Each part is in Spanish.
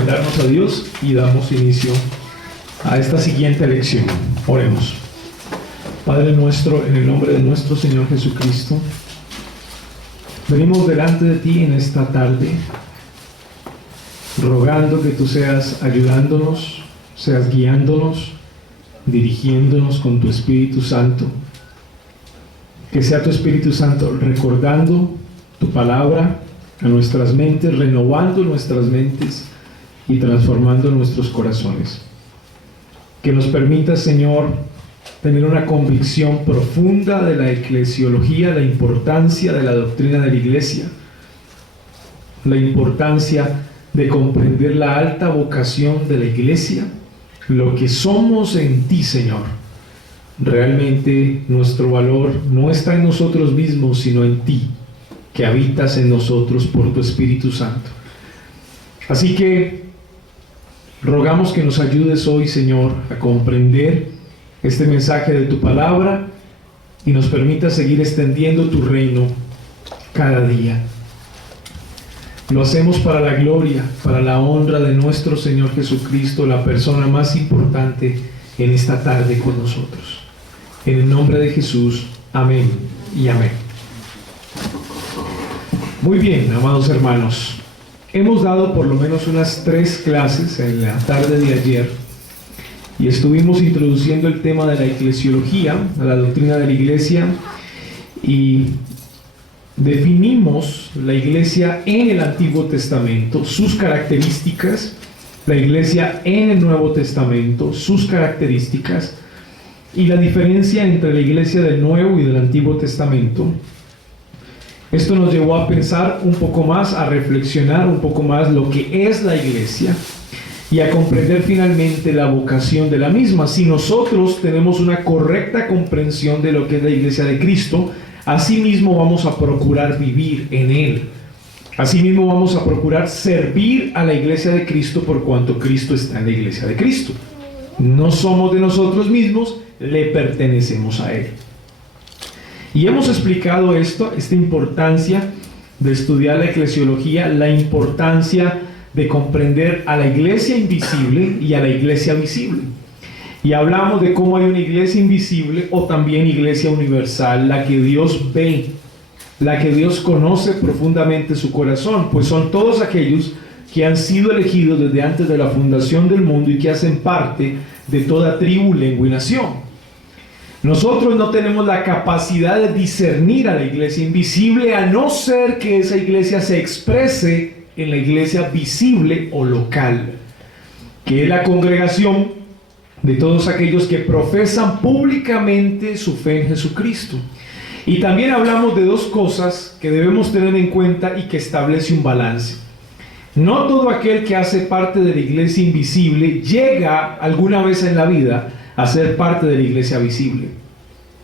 encomendarnos a Dios y damos inicio a esta siguiente lección. Oremos. Padre nuestro, en el nombre de nuestro Señor Jesucristo, venimos delante de ti en esta tarde, rogando que tú seas ayudándonos, seas guiándonos, dirigiéndonos con tu Espíritu Santo. Que sea tu Espíritu Santo recordando tu palabra a nuestras mentes, renovando nuestras mentes y transformando nuestros corazones. Que nos permita, Señor, tener una convicción profunda de la eclesiología, la importancia de la doctrina de la Iglesia, la importancia de comprender la alta vocación de la Iglesia, lo que somos en ti, Señor. Realmente nuestro valor no está en nosotros mismos, sino en ti, que habitas en nosotros por tu Espíritu Santo. Así que rogamos que nos ayudes hoy, Señor, a comprender este mensaje de tu palabra y nos permita seguir extendiendo tu reino cada día. Lo hacemos para la gloria, para la honra de nuestro Señor Jesucristo, la persona más importante en esta tarde con nosotros. En el nombre de Jesús, amén y amén. Muy bien, amados hermanos, hemos dado por lo menos unas 3 clases en la tarde de ayer y estuvimos introduciendo el tema de la eclesiología, de la doctrina de la Iglesia, y definimos la Iglesia en el Antiguo Testamento, sus características, la Iglesia en el Nuevo Testamento, sus características, y la diferencia entre la Iglesia del Nuevo y del Antiguo Testamento. Esto nos llevó a pensar un poco más, a reflexionar un poco más lo que es la Iglesia y a comprender finalmente la vocación de la misma. Si nosotros tenemos una correcta comprensión de lo que es la Iglesia de Cristo, asimismo vamos a procurar vivir en Él. Asimismo vamos a procurar servir a la Iglesia de Cristo por cuanto Cristo está en la Iglesia de Cristo. No somos de nosotros mismos, le pertenecemos a Él. Y hemos explicado esta importancia de estudiar la eclesiología, la importancia de comprender a la iglesia invisible y a la iglesia visible. Y hablamos de cómo hay una iglesia invisible o también iglesia universal, la que Dios ve, la que Dios conoce profundamente su corazón, pues son todos aquellos que han sido elegidos desde antes de la fundación del mundo y que hacen parte de toda tribu, lengua y nación. Nosotros no tenemos la capacidad de discernir a la iglesia invisible, a no ser que esa iglesia se exprese en la iglesia visible o local, que es la congregación de todos aquellos que profesan públicamente su fe en Jesucristo. Y también hablamos de 2 cosas que debemos tener en cuenta y que establece un balance. No todo aquel que hace parte de la iglesia invisible llega alguna vez en la vida a ser parte de la iglesia visible.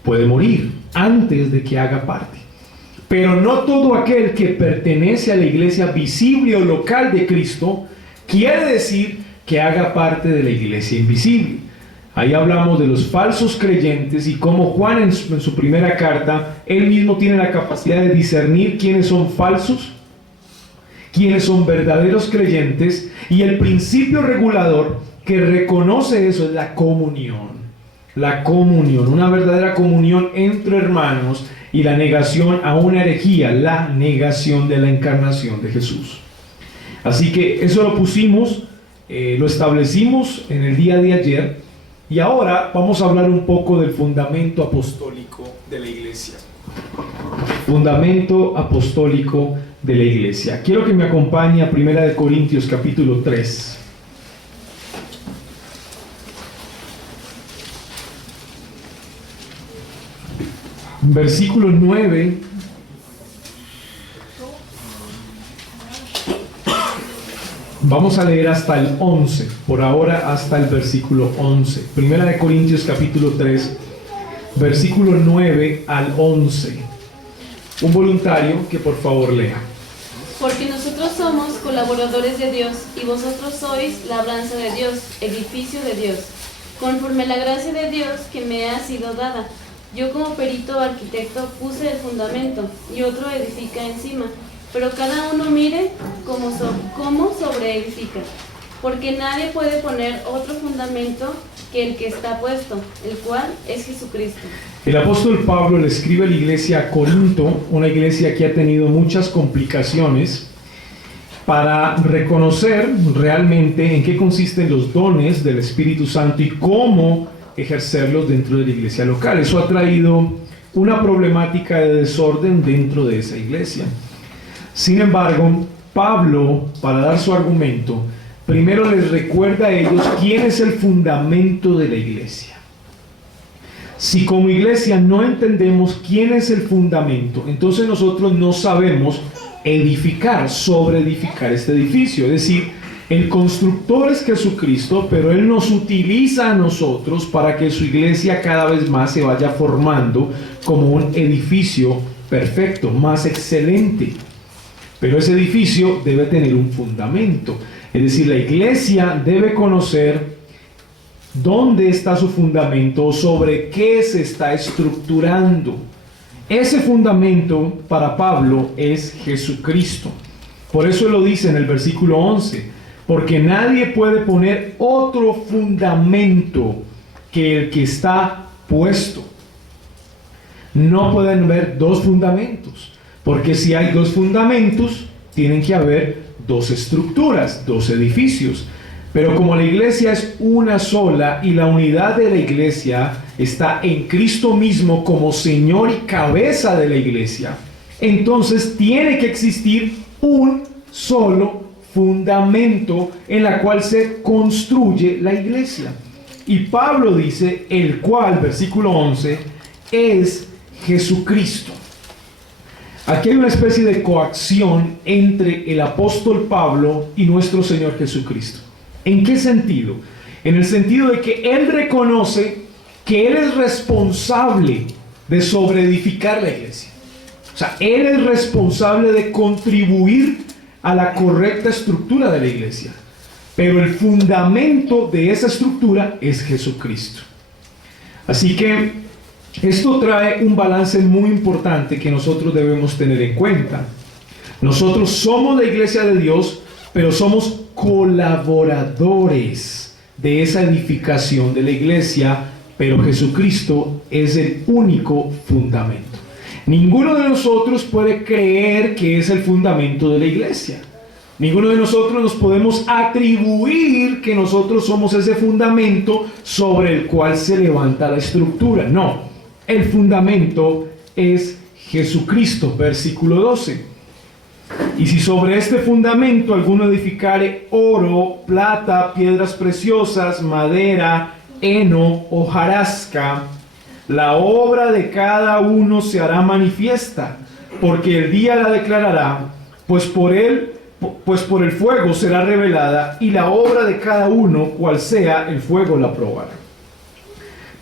Puede morir antes de que haga parte. Pero no todo aquel que pertenece a la iglesia visible o local de Cristo quiere decir que haga parte de la iglesia invisible. Ahí hablamos de los falsos creyentes y cómo Juan en su primera carta, él mismo tiene la capacidad de discernir quiénes son falsos, quiénes son verdaderos creyentes, y el principio regulador que reconoce eso es la comunión. La comunión, una verdadera comunión entre hermanos, y la negación a una herejía, la negación de la encarnación de Jesús. Así que eso lo pusimos, lo establecimos en el día de ayer, y ahora vamos a hablar un poco del fundamento apostólico de la iglesia. Fundamento apostólico de la iglesia. Quiero que me acompañe a 1 Corintios capítulo 3. Versículo 9 vamos a leer hasta el 11, por ahora hasta el versículo 11. 1 Corintios capítulo 3, versículo 9 al 11. Un voluntario que por favor lea. Porque nosotros somos colaboradores de Dios y vosotros sois labranza de Dios, edificio de Dios, conforme a la gracia de Dios que me ha sido dada. Yo como perito arquitecto puse el fundamento y otro edifica encima, pero cada uno mire cómo sobre edifica. porque nadie puede poner otro fundamento que el que está puesto, el cual es Jesucristo. El apóstol Pablo le escribe a la iglesia a Corinto, una iglesia que ha tenido muchas complicaciones, para reconocer realmente en qué consisten los dones del Espíritu Santo y cómo ejercerlos dentro de la iglesia local. Eso ha traído una problemática de desorden dentro de esa iglesia. Sin embargo, Pablo, para dar su argumento, primero les recuerda a ellos quién es el fundamento de la iglesia. Si como iglesia no entendemos quién es el fundamento, entonces nosotros no sabemos edificar, sobreedificar este edificio. Es decir, el constructor es Jesucristo, pero Él nos utiliza a nosotros para que su iglesia cada vez más se vaya formando como un edificio perfecto, más excelente. Pero ese edificio debe tener un fundamento. Es decir, la iglesia debe conocer dónde está su fundamento, sobre qué se está estructurando. Ese fundamento para Pablo es Jesucristo. Por eso lo dice en el versículo 11, porque nadie puede poner otro fundamento que el que está puesto. No pueden haber dos fundamentos, porque si hay dos fundamentos, tienen que haber dos estructuras, dos edificios. Pero como la iglesia es una sola y la unidad de la iglesia está en Cristo mismo como Señor y cabeza de la iglesia, entonces tiene que existir un solo fundamento en la cual se construye la iglesia. Y Pablo dice, el cual, versículo 11, es Jesucristo. Aquí hay una especie de coacción entre el apóstol Pablo y nuestro Señor Jesucristo. ¿En qué sentido? En el sentido de que Él reconoce que Él es responsable de sobreedificar la iglesia. O sea, Él es responsable de contribuir a la correcta estructura de la iglesia. Pero el fundamento de esa estructura es Jesucristo. Así que esto trae un balance muy importante que nosotros debemos tener en cuenta. Nosotros somos la iglesia de Dios, pero somos colaboradores de esa edificación de la iglesia, pero Jesucristo es el único fundamento. Ninguno de nosotros puede creer que es el fundamento de la iglesia. Ninguno de nosotros nos podemos atribuir que nosotros somos ese fundamento sobre el cual se levanta la estructura. No, el fundamento es Jesucristo, versículo 12. Y si sobre este fundamento alguno edificare oro, plata, piedras preciosas, madera, heno, hojarasca, la obra de cada uno se hará manifiesta, porque el día la declarará, pues por el fuego será revelada, y la obra de cada uno, cual sea, el fuego la probará.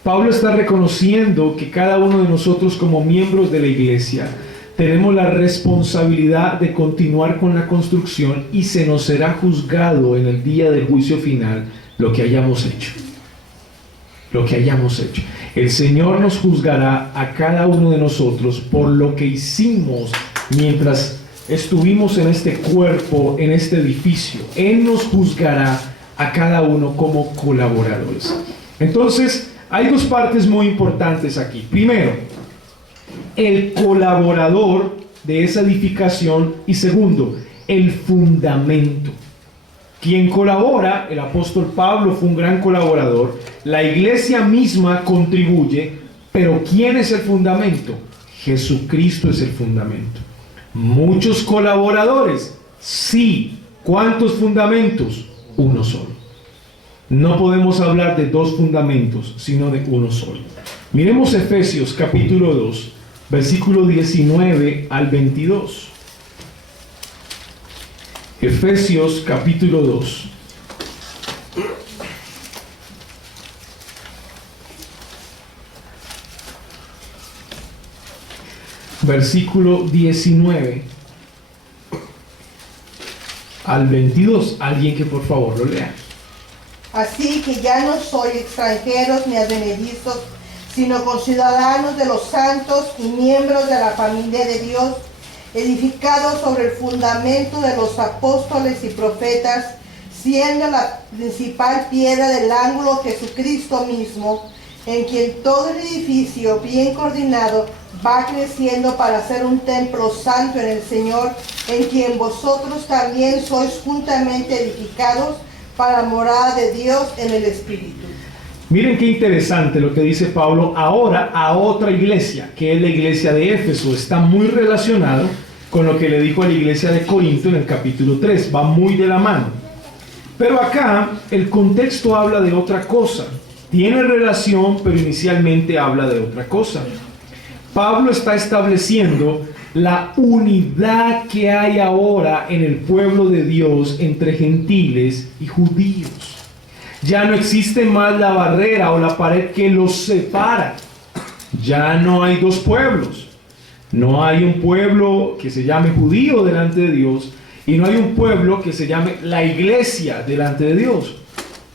Pablo está reconociendo que cada uno de nosotros como miembros de la iglesia tenemos la responsabilidad de continuar con la construcción y se nos será juzgado en el día del juicio final lo que hayamos hecho. Lo que hayamos hecho. El Señor nos juzgará a cada uno de nosotros por lo que hicimos mientras estuvimos en este cuerpo, en este edificio. Él nos juzgará a cada uno como colaboradores. Entonces, hay dos partes muy importantes aquí. Primero, el colaborador de esa edificación, y segundo, el fundamento. Quien colabora, el apóstol Pablo fue un gran colaborador, la iglesia misma contribuye, pero ¿quién es el fundamento? Jesucristo es el fundamento. Muchos colaboradores, sí. ¿Cuántos fundamentos? Uno solo. No podemos hablar de dos fundamentos, sino de uno solo. Miremos Efesios capítulo 2, versículo 19 al 22. Efesios capítulo 2. Versículo 19 al 22. Alguien que por favor lo lea. Así que ya no sois extranjeros ni advenedizos, sino conciudadanos de los santos y miembros de la familia de Dios, edificados sobre el fundamento de los apóstoles y profetas, siendo la principal piedra del ángulo Jesucristo mismo, en quien todo el edificio bien coordinado va creciendo para ser un templo santo en el Señor, en quien vosotros también sois juntamente edificados para la morada de Dios en el Espíritu. Miren qué interesante lo que dice Pablo ahora a otra iglesia, que es la iglesia de Éfeso. Está muy relacionado con lo que le dijo a la iglesia de Corinto en el capítulo 3, va muy de la mano. Pero acá el contexto habla de otra cosa. Tiene relación, pero inicialmente habla de otra cosa. Pablo está estableciendo la unidad que hay ahora en el pueblo de Dios entre gentiles y judíos. Ya no existe más la barrera o la pared que los separa. Ya no hay dos pueblos. No hay un pueblo que se llame judío delante de Dios y no hay un pueblo que se llame la iglesia delante de Dios.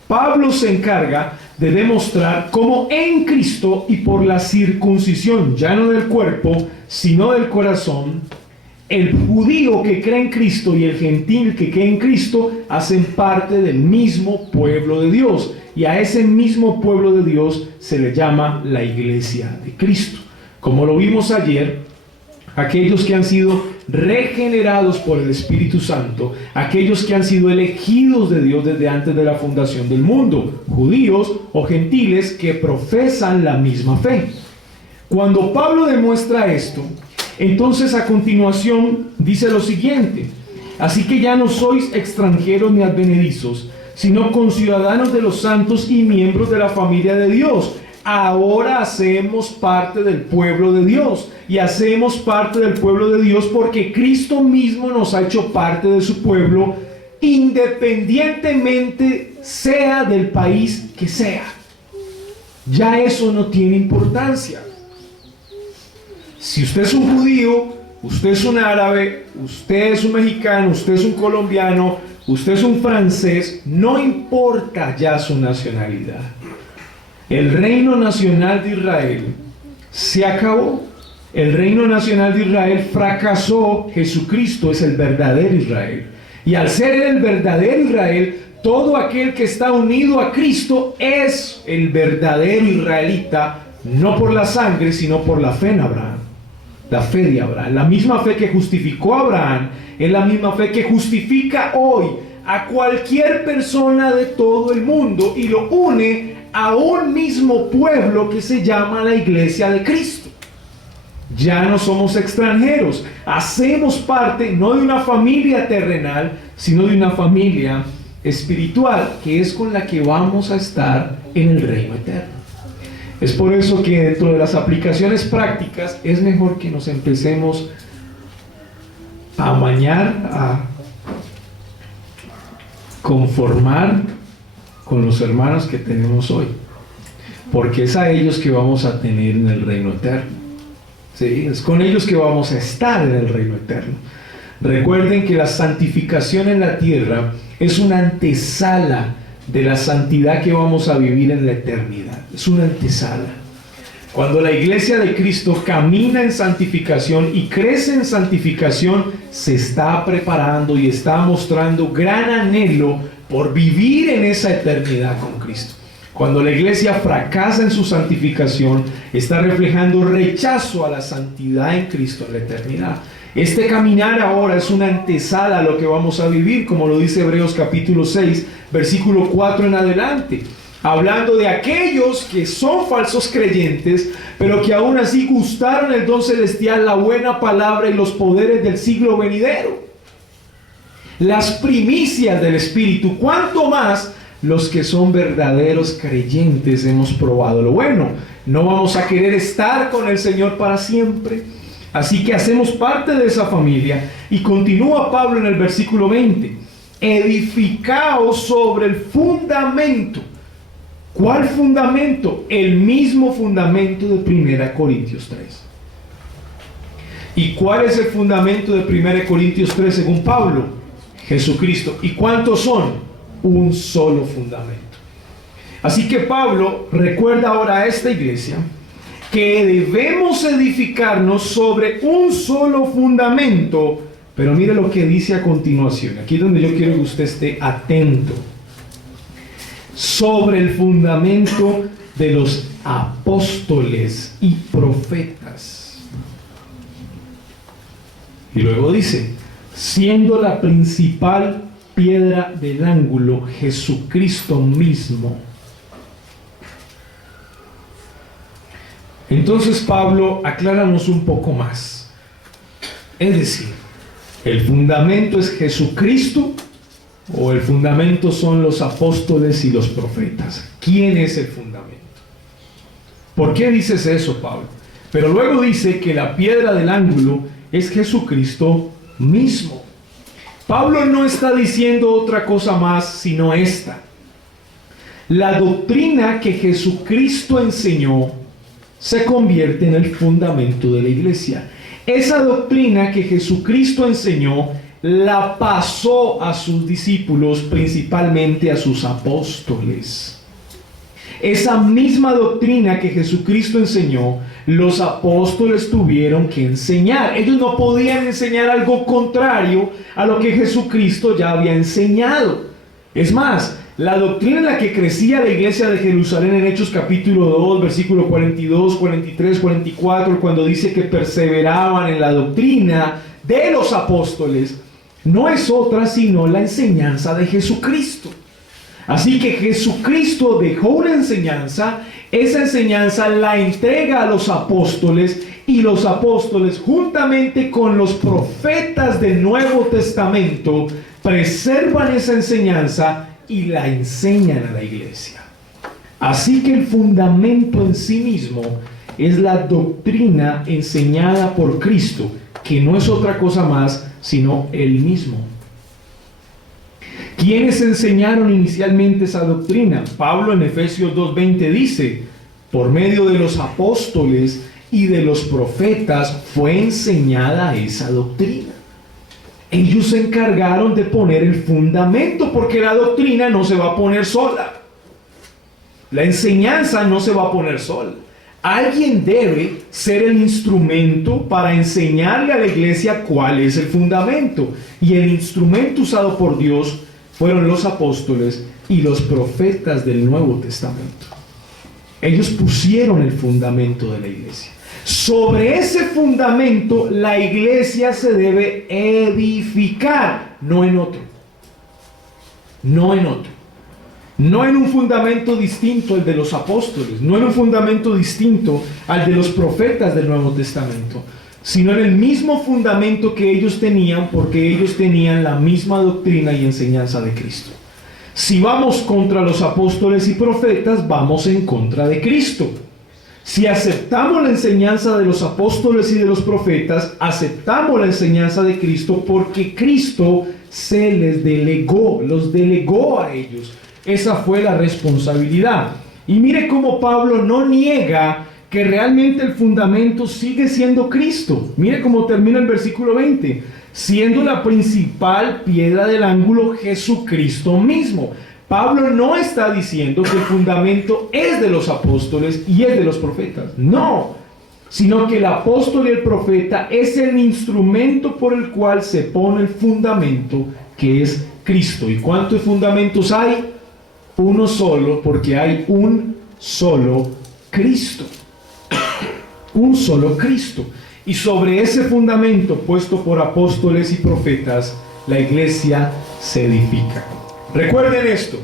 Pablo se encarga de demostrar cómo en Cristo y por la circuncisión, ya no del cuerpo, sino del corazón, el judío que cree en Cristo y el gentil que cree en Cristo hacen parte del mismo pueblo de Dios. Y a ese mismo pueblo de Dios se le llama la iglesia de Cristo. Como lo vimos ayer, aquellos que han sido regenerados por el Espíritu Santo, aquellos que han sido elegidos de Dios desde antes de la fundación del mundo, judíos o gentiles que profesan la misma fe. Cuando Pablo demuestra esto, entonces a continuación dice lo siguiente: así que ya no sois extranjeros ni advenedizos, sino conciudadanos de los santos y miembros de la familia de Dios. Ahora hacemos parte del pueblo de Dios, y hacemos parte del pueblo de Dios porque Cristo mismo nos ha hecho parte de su pueblo, independientemente sea del país que sea. Ya eso no tiene importancia. Si usted es un judío, usted es un árabe, usted es un mexicano, usted es un colombiano, usted es un francés, no importa ya su nacionalidad. El reino nacional de Israel se acabó. El reino nacional de Israel fracasó. Jesucristo es el verdadero Israel. Y al ser el verdadero Israel, todo aquel que está unido a Cristo es el verdadero israelita, no por la sangre, sino por la fe en Abraham. La fe de Abraham. La misma fe que justificó a Abraham es la misma fe que justifica hoy a cualquier persona de todo el mundo y lo une a un mismo pueblo que se llama la iglesia de Cristo. Ya no somos extranjeros, hacemos parte no de una familia terrenal, sino de una familia espiritual, que es con la que vamos a estar en el reino eterno. Es por eso que dentro de las aplicaciones prácticas es mejor que nos empecemos a amañar, a conformar con los hermanos que tenemos hoy, porque es a ellos que vamos a tener en el reino eterno. ¿Sí? Es con ellos que vamos a estar en el reino eterno. Recuerden que la santificación en la tierra es una antesala de la santidad que vamos a vivir en la eternidad. Es una antesala. Cuando la iglesia de Cristo camina en santificación y crece en santificación, se está preparando y está mostrando gran anhelo por vivir en esa eternidad con Cristo. Cuando la iglesia fracasa en su santificación, está reflejando rechazo a la santidad en Cristo en la eternidad. Este caminar ahora es una antesala a lo que vamos a vivir, como lo dice Hebreos capítulo 6, versículo 4 en adelante, hablando de aquellos que son falsos creyentes, pero que aún así gustaron el don celestial, la buena palabra y los poderes del siglo venidero. Las primicias del Espíritu, cuanto más los que son verdaderos creyentes hemos probado lo bueno. No vamos a querer estar con el Señor para siempre, así que hacemos parte de esa familia. Y continúa Pablo en el versículo 20: edificaos sobre el fundamento. ¿Cuál fundamento? El mismo fundamento de 1 Corintios 3. ¿Y cuál es el fundamento de 1 Corintios 3 según Pablo? Jesucristo. ¿Y cuántos son? Un solo fundamento. Así que Pablo recuerda ahora a esta iglesia que debemos edificarnos sobre un solo fundamento, Pero mire lo que dice a continuación. Aquí es donde yo quiero que usted esté atento. Sobre el fundamento de los apóstoles y profetas. Y luego dice, siendo la principal piedra del ángulo Jesucristo mismo. Entonces Pablo, acláranos un poco más. Es decir, ¿el fundamento es Jesucristo o el fundamento son los apóstoles y los profetas? ¿Quién es el fundamento? ¿Por qué dices eso, Pablo? Pero luego dice que la piedra del ángulo es Jesucristo mismo. Pablo no está diciendo otra cosa más sino esta. La doctrina que Jesucristo enseñó se convierte en el fundamento de la iglesia. Esa doctrina que Jesucristo enseñó la pasó a sus discípulos, principalmente a sus apóstoles. Esa misma doctrina que Jesucristo enseñó, los apóstoles tuvieron que enseñar. Ellos no podían enseñar algo contrario a lo que Jesucristo ya había enseñado. Es más, la doctrina en la que crecía la iglesia de Jerusalén en Hechos capítulo 2, versículo 42, 43, 44, cuando dice que perseveraban en la doctrina de los apóstoles, no es otra sino la enseñanza de Jesucristo. Así que Jesucristo dejó una enseñanza, esa enseñanza la entrega a los apóstoles y los apóstoles juntamente con los profetas del Nuevo Testamento preservan esa enseñanza y la enseñan a la iglesia. Así que el fundamento en sí mismo es la doctrina enseñada por Cristo, que no es otra cosa más sino Él mismo. ¿Quiénes enseñaron inicialmente esa doctrina? Pablo en Efesios 2:20 dice, por medio de los apóstoles y de los profetas fue enseñada esa doctrina. Ellos se encargaron de poner el fundamento, porque la doctrina no se va a poner sola. La enseñanza no se va a poner sola. Alguien debe ser el instrumento para enseñarle a la iglesia cuál es el fundamento. Y el instrumento usado por Dios fueron los apóstoles y los profetas del Nuevo Testamento. Ellos pusieron el fundamento de la iglesia. Sobre ese fundamento la iglesia se debe edificar, no en otro. No en otro. No en un fundamento distinto al de los apóstoles, no en un fundamento distinto al de los profetas del Nuevo Testamento, sino en el mismo fundamento que ellos tenían, porque ellos tenían la misma doctrina y enseñanza de Cristo. Si vamos contra los apóstoles y profetas, vamos en contra de Cristo. Si aceptamos la enseñanza de los apóstoles y de los profetas, aceptamos la enseñanza de Cristo, porque Cristo se les delegó, los delegó a ellos. Esa fue la responsabilidad. Y mire cómo Pablo no niega que realmente el fundamento sigue siendo Cristo. Mire cómo termina el versículo 20. Siendo la principal piedra del ángulo Jesucristo mismo. Pablo no está diciendo que el fundamento es de los apóstoles y es de los profetas. No. Sino que el apóstol y el profeta es el instrumento por el cual se pone el fundamento, que es Cristo. ¿Y cuántos fundamentos hay? Uno solo, porque hay un solo Cristo. Un solo Cristo. Y sobre ese fundamento puesto por apóstoles y profetas, la iglesia se edifica. Recuerden esto.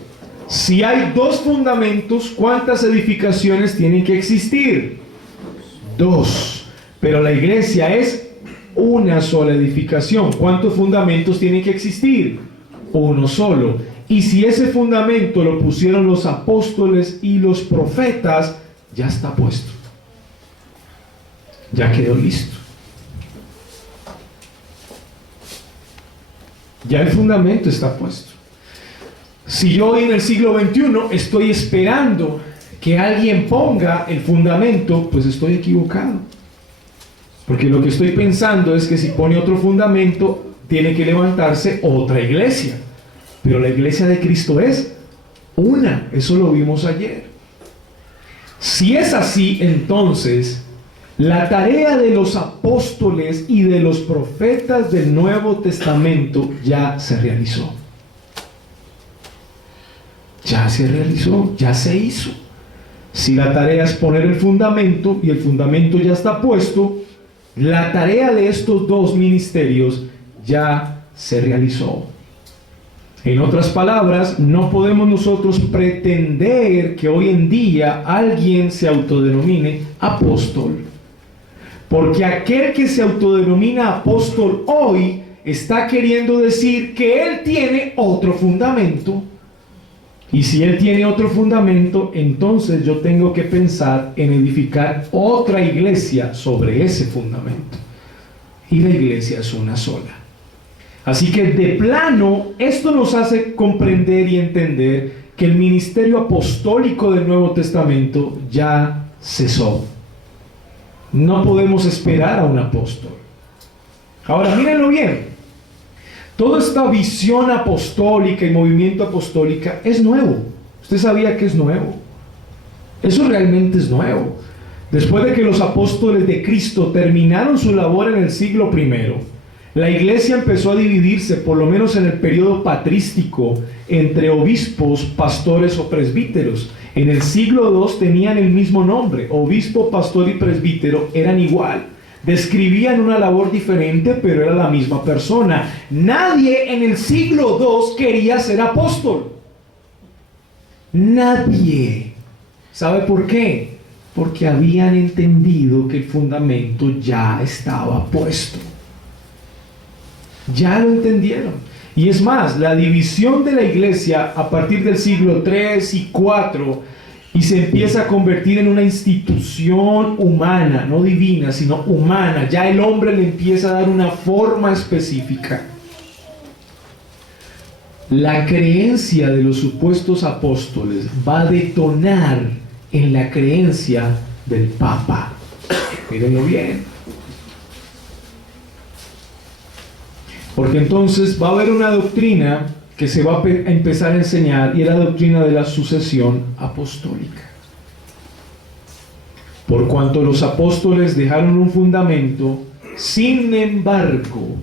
Si hay dos fundamentos, ¿cuántas edificaciones tienen que existir? Dos. Pero la iglesia es una sola edificación. ¿Cuántos fundamentos tienen que existir? Uno solo. Y si ese fundamento lo pusieron los apóstoles y los profetas, ya está puesto. Ya quedó listo. Ya el fundamento está puesto. Si yo hoy en el siglo XXI estoy esperando que alguien ponga el fundamento, pues estoy equivocado. Porque lo que estoy pensando es que si pone otro fundamento, tiene que levantarse otra iglesia. Pero la iglesia de Cristo es una. Eso lo vimos ayer. Si es así, entonces La tarea de los apóstoles y de los profetas del Nuevo Testamento ya se realizó. Ya se realizó, ya se hizo. Si la tarea es poner el fundamento y el fundamento ya está puesto, la tarea de estos dos ministerios ya se realizó. En otras palabras, no podemos nosotros pretender que hoy en día alguien se autodenomine apóstol. Porque aquel que se autodenomina apóstol hoy está queriendo decir que él tiene otro fundamento. Y si él tiene otro fundamento, entonces yo tengo que pensar en edificar otra iglesia sobre ese fundamento. Y la iglesia es una sola. Así que de plano, esto nos hace comprender y entender que el ministerio apostólico del Nuevo Testamento ya cesó. No podemos esperar a un apóstol. Ahora, mírenlo bien. Toda esta visión apostólica y movimiento apostólica es nuevo. Usted sabía que es nuevo. Eso realmente es nuevo. Después de que los apóstoles de Cristo terminaron su labor en el siglo I, la iglesia empezó a dividirse, por lo menos en el periodo patrístico, entre obispos, pastores o presbíteros. En el siglo II tenían el mismo nombre. Obispo, pastor y presbítero eran igual. Describían una labor diferente, pero era la misma persona. Nadie en el siglo II quería ser apóstol. Nadie. ¿Sabe por qué? Porque habían entendido que el fundamento ya estaba puesto. Ya lo entendieron. Y es más, la división de la iglesia a partir del siglo III y IV, y se empieza a convertir en una institución humana, no divina, sino humana. Ya el hombre le empieza a dar una forma específica. La creencia de los supuestos apóstoles va a detonar en la creencia del Papa. Mírenlo bien. Porque entonces va a haber una doctrina que se va a empezar a enseñar, y es la doctrina de la sucesión apostólica. Por cuanto los apóstoles dejaron un fundamento, sin embargo,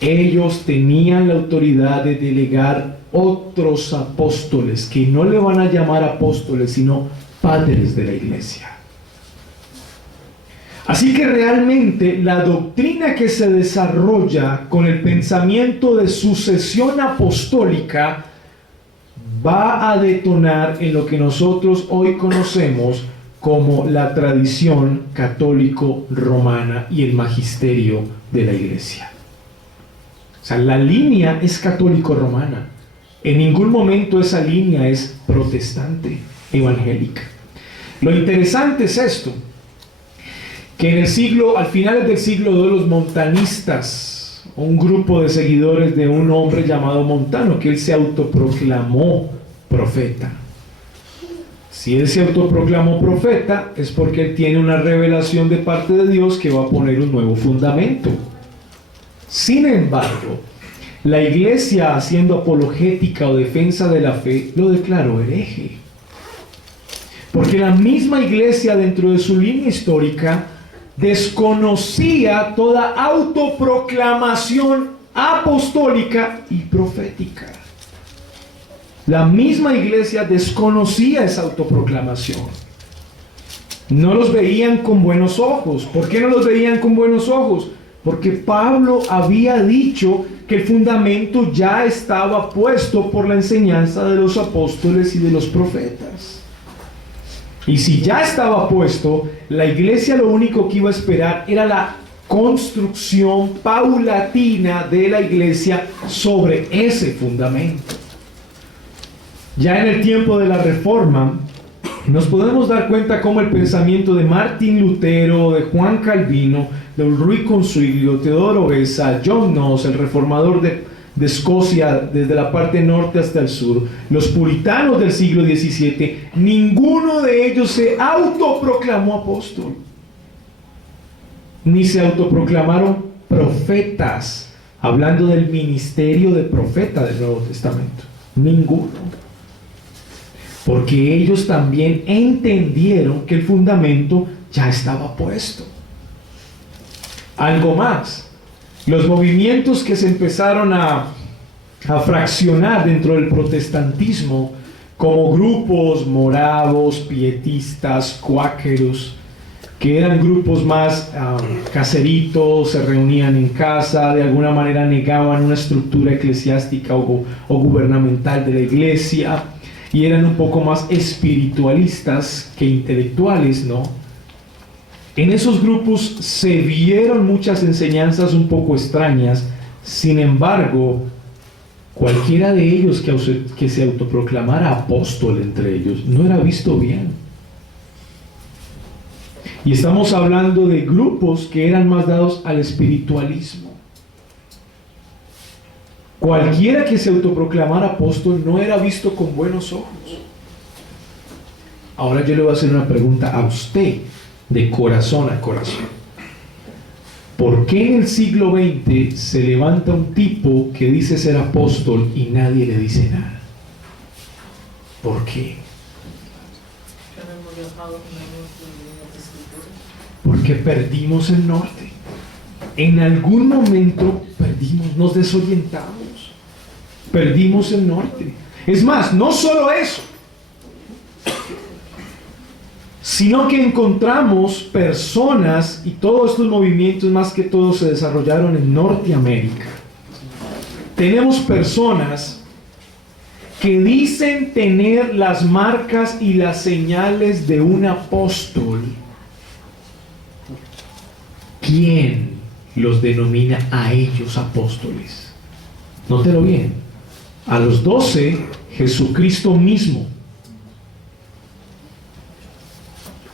ellos tenían la autoridad de delegar otros apóstoles, que no le van a llamar apóstoles, sino padres de la iglesia. Así que realmente la doctrina que se desarrolla con el pensamiento de sucesión apostólica va a detonar en lo que nosotros hoy conocemos como la tradición católico-romana y el magisterio de la iglesia. O sea, la línea es católico-romana. En ningún momento esa línea es protestante, evangélica. Lo interesante es esto, que al finales del siglo II, los montanistas, un grupo de seguidores de un hombre llamado Montano, que él se autoproclamó profeta. Si él se autoproclamó profeta, es porque él tiene una revelación de parte de Dios que va a poner un nuevo fundamento. Sin embargo, la iglesia, haciendo apologética o defensa de la fe, lo declaró hereje. Porque la misma iglesia, dentro de su línea histórica, desconocía toda autoproclamación apostólica y profética. La misma iglesia desconocía esa autoproclamación. No los veían con buenos ojos. ¿Por qué no los veían con buenos ojos? Porque Pablo había dicho que el fundamento ya estaba puesto por la enseñanza de los apóstoles y de los profetas. Y si ya estaba puesto, la iglesia lo único que iba a esperar era la construcción paulatina de la iglesia sobre ese fundamento. Ya en el tiempo de la Reforma, nos podemos dar cuenta cómo el pensamiento de Martín Lutero, de Juan Calvino, de Ulrich Consiglio, Teodoro Beza, John Knox, el reformador de Escocia, desde la parte norte hasta el sur, los puritanos del siglo XVII, ninguno de ellos se autoproclamó apóstol, ni se autoproclamaron profetas, hablando del ministerio de profeta del Nuevo Testamento. Ninguno. Porque ellos también entendieron que el fundamento ya estaba puesto. algo más. Los movimientos que se empezaron a fraccionar dentro del protestantismo, como grupos morados, pietistas, cuáqueros, que eran grupos más caseritos, se reunían en casa, de alguna manera negaban una estructura eclesiástica o gubernamental de la iglesia, y eran un poco más espiritualistas que intelectuales, ¿no? En esos grupos se vieron muchas enseñanzas un poco extrañas. Sin embargo, cualquiera de ellos que se autoproclamara apóstol entre ellos no era visto bien. Y estamos hablando de grupos que eran más dados al espiritualismo. Cualquiera que se autoproclamara apóstol no era visto con buenos ojos. Ahora yo le voy a hacer una pregunta a usted, de corazón a corazón. ¿Por qué en el siglo XX se levanta un tipo que dice ser apóstol y nadie le dice nada? ¿Por qué? Porque perdimos el norte. En algún momento perdimos, nos desorientamos. Perdimos el norte. Es más, no solo eso, sino que encontramos personas, y todos estos movimientos más que todo se desarrollaron en Norteamérica. Tenemos personas que dicen tener las marcas y las señales de un apóstol. ¿Quién los denomina a ellos apóstoles? Nótelo bien. A los 12, Jesucristo mismo.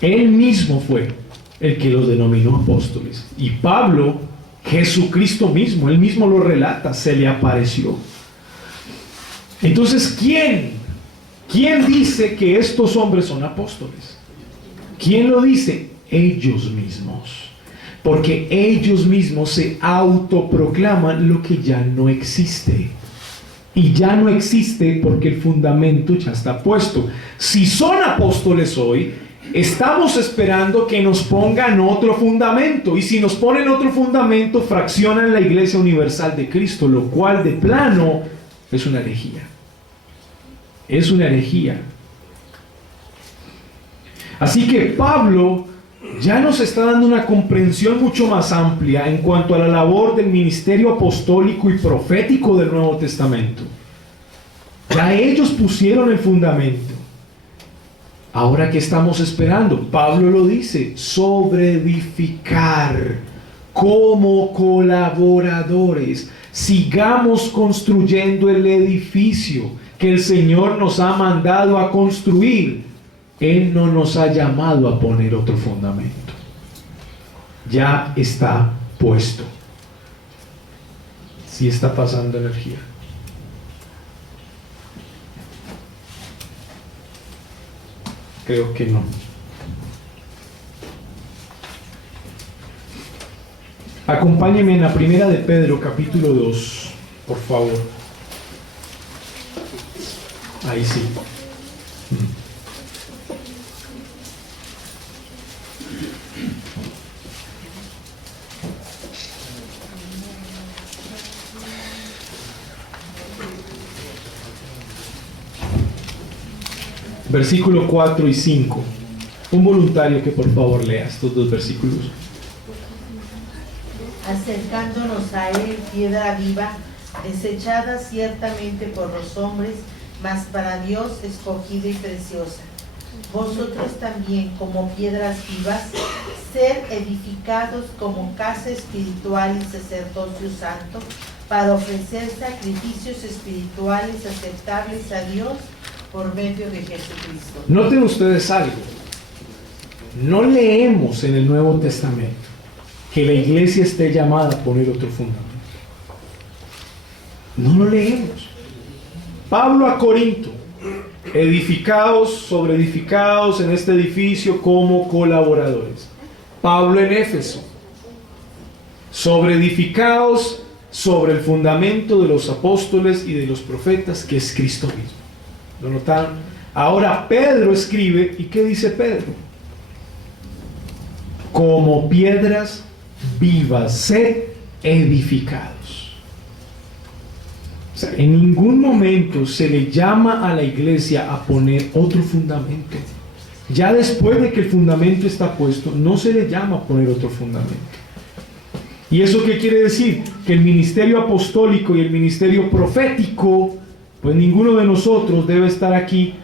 Él mismo fue el que los denominó apóstoles. Y Pablo, Jesucristo mismo, él mismo lo relata, se le apareció. Entonces, ¿quién dice que estos hombres son apóstoles? ¿Quién lo dice? Ellos mismos. Porque ellos mismos se autoproclaman lo que ya no existe. Y ya no existe porque el fundamento ya está puesto. Si son apóstoles hoy, estamos esperando que nos pongan otro fundamento. Y si nos ponen otro fundamento, fraccionan la Iglesia Universal de Cristo, lo cual de plano es una herejía. Es una herejía. Así que Pablo ya nos está dando una comprensión mucho más amplia en cuanto a la labor del ministerio apostólico y profético del Nuevo Testamento. Ya ellos pusieron el fundamento. Ahora, ¿qué estamos esperando? Pablo lo dice, sobreedificar como colaboradores. Sigamos construyendo el edificio que el Señor nos ha mandado a construir. Él no nos ha llamado a poner otro fundamento. Ya está puesto. Sí está pasando energía. Creo que no. Acompáñenme en la primera de Pedro, capítulo 2, por favor. Ahí sí. Versículo 4 y 5. Un voluntario que por favor lea estos dos versículos. Acercándonos a él, piedra viva, desechada ciertamente por los hombres, mas para Dios escogida y preciosa. Vosotros también, como piedras vivas, ser edificados como casa espiritual y sacerdocio santo, para ofrecer sacrificios espirituales aceptables a Dios por medio de Jesucristo. Noten ustedes algo. No leemos en el Nuevo Testamento que la iglesia esté llamada a poner otro fundamento. No lo leemos. Pablo a Corinto, edificados, sobre edificados en este edificio como colaboradores. Pablo en Éfeso, sobre edificados sobre el fundamento de los apóstoles y de los profetas, que es Cristo mismo. ¿Lo notaron? Ahora Pedro escribe, ¿y qué dice Pedro? Como piedras vivas, sed edificados. O sea, en ningún momento se le llama a la iglesia a poner otro fundamento. Ya después de que el fundamento está puesto, no se le llama a poner otro fundamento. ¿Y eso qué quiere decir? Que el ministerio apostólico y el ministerio profético, pues ninguno de nosotros debe estar aquí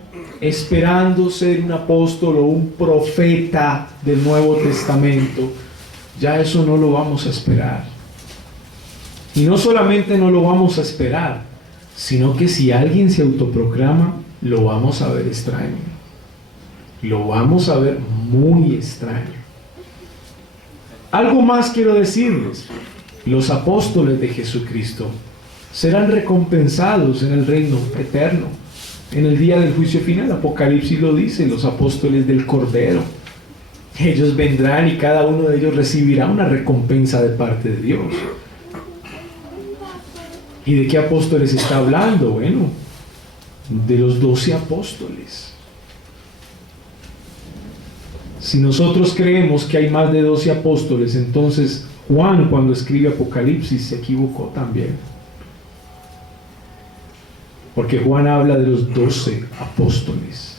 esperando ser un apóstol o un profeta del Nuevo Testamento. Ya eso no lo vamos a esperar. Y no solamente no lo vamos a esperar, sino que si alguien se autoproclama, lo vamos a ver extraño. Lo vamos a ver muy extraño. Algo más quiero decirles. Los apóstoles de Jesucristo serán recompensados en el reino eterno, en el día del juicio final. Apocalipsis lo dice, los apóstoles del Cordero. Ellos vendrán y cada uno de ellos recibirá una recompensa de parte de Dios. ¿Y de qué apóstoles está hablando? Bueno, de los 12 apóstoles. Si nosotros creemos que hay más de 12 apóstoles, entonces Juan, cuando escribe Apocalipsis, se equivocó también. Porque Juan habla de los 12 apóstoles.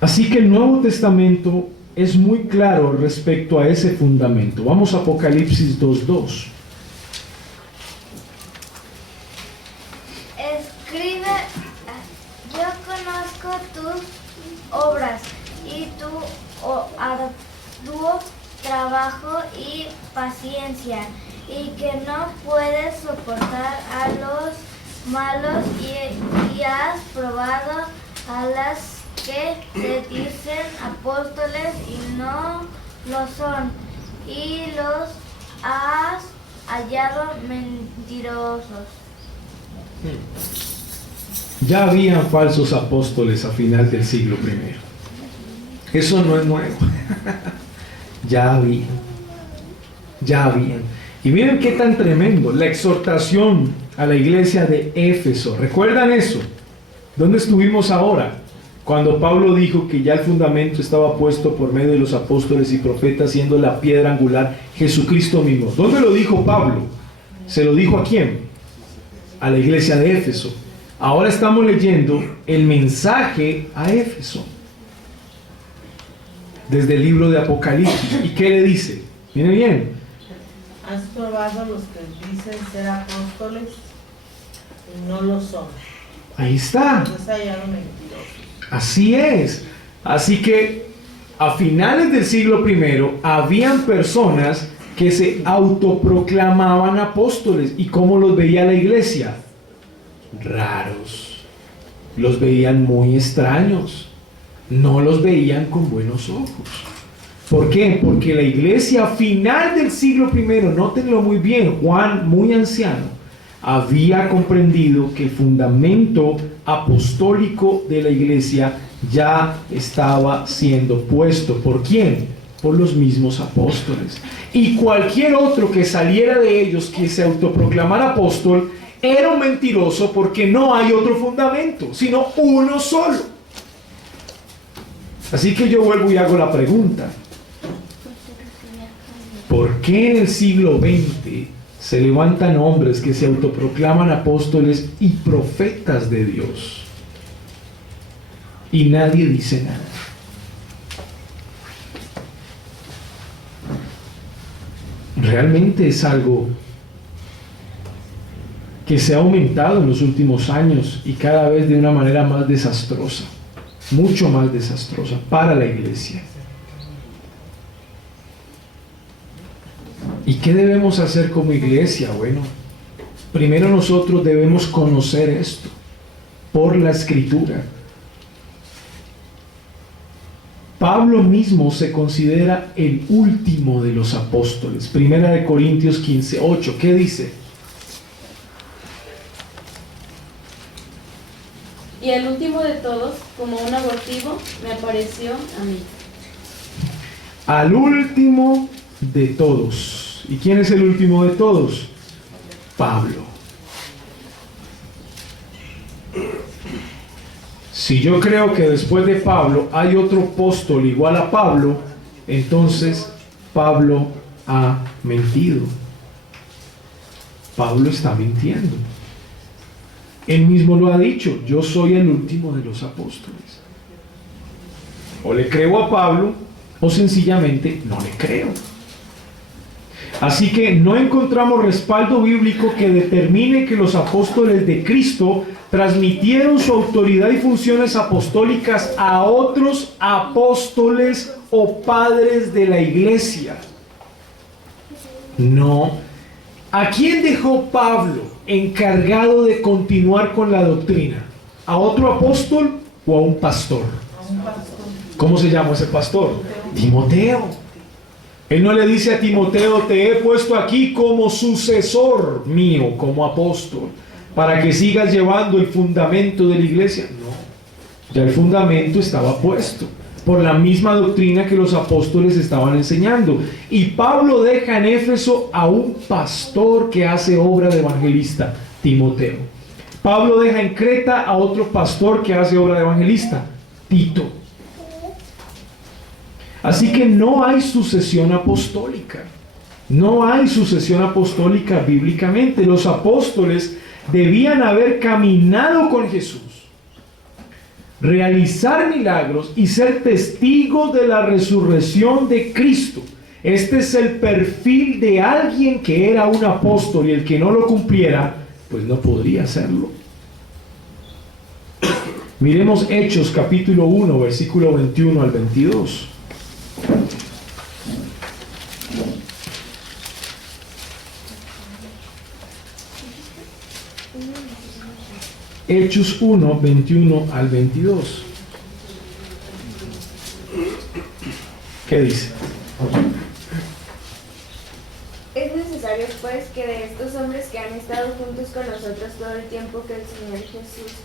Así que el Nuevo Testamento es muy claro respecto a ese fundamento. Vamos a Apocalipsis 2:2. Escribe, yo conozco tus obras y tu arduo trabajo y paciencia, y que no puedes soportar a los malos y has probado a las que se dicen apóstoles y no lo son, y los has hallado mentirosos. Ya habían falsos apóstoles a final del siglo I. Eso no es nuevo. Ya habían. Y miren qué tan tremendo. La exhortación a la iglesia de Éfeso. ¿Recuerdan eso? ¿Dónde estuvimos ahora? Cuando Pablo dijo que ya el fundamento estaba puesto por medio de los apóstoles y profetas, siendo la piedra angular Jesucristo mismo. ¿Dónde lo dijo Pablo? ¿Se lo dijo a quién? A la iglesia de Éfeso. Ahora estamos leyendo el mensaje a Éfeso desde el libro de Apocalipsis. ¿Y qué le dice? Miren bien. Has probado a los que dicen ser apóstoles y no lo son. Ahí está. Los hallaron mentirosos. Así es. Así que a finales del siglo I habían personas que se autoproclamaban apóstoles. ¿Y cómo los veía la iglesia? Raros. Los veían muy extraños. No los veían con buenos ojos. ¿Por qué? Porque la iglesia a final del siglo I, nótenlo muy bien, Juan, muy anciano, había comprendido que el fundamento apostólico de la iglesia ya estaba siendo puesto. ¿Por quién? Por los mismos apóstoles. Y cualquier otro que saliera de ellos, que se autoproclamara apóstol, era un mentiroso, porque no hay otro fundamento, sino uno solo. Así que yo vuelvo y hago la pregunta: ¿por qué en el siglo XX se levantan hombres que se autoproclaman apóstoles y profetas de Dios y nadie dice nada? Realmente es algo que se ha aumentado en los últimos años y cada vez de una manera más desastrosa, mucho más desastrosa para la iglesia. ¿Y qué debemos hacer como iglesia? Bueno, primero nosotros debemos conocer esto por la Escritura. Pablo mismo se considera el último de los apóstoles. Primera de Corintios 15:8. ¿Qué dice? Y el último de todos, como un abortivo, me apareció a mí. Al último de todos. ¿Y quién es el último de todos? Pablo. Si yo creo que después de Pablo hay otro apóstol igual a Pablo, entonces Pablo ha mentido. Pablo está mintiendo. Él mismo lo ha dicho: yo soy el último de los apóstoles. O le creo a Pablo o sencillamente no le creo. Así que no encontramos respaldo bíblico que determine que los apóstoles de Cristo transmitieron su autoridad y funciones apostólicas a otros apóstoles o padres de la iglesia. No. ¿A quién dejó Pablo encargado de continuar con la doctrina? ¿A otro apóstol o a un pastor? ¿Cómo se llama ese pastor? Timoteo. Él no le dice a Timoteo: te he puesto aquí como sucesor mío, como apóstol, para que sigas llevando el fundamento de la iglesia. No, ya el fundamento estaba puesto por la misma doctrina que los apóstoles estaban enseñando. Y Pablo deja en Éfeso a un pastor que hace obra de evangelista, Timoteo. Pablo deja en Creta a otro pastor que hace obra de evangelista, Tito. Así que no hay sucesión apostólica. No hay sucesión apostólica bíblicamente. Los apóstoles debían haber caminado con Jesús, realizar milagros y ser testigos de la resurrección de Cristo. Este es el perfil de alguien que era un apóstol, y el que no lo cumpliera, pues no podría hacerlo. Miremos Hechos capítulo 1, versículo 21 al 22. Hechos 1, 21 al 22. ¿Qué dice? Es necesario, pues, que de estos hombres que han estado juntos con nosotros todo el tiempo que el Señor Jesús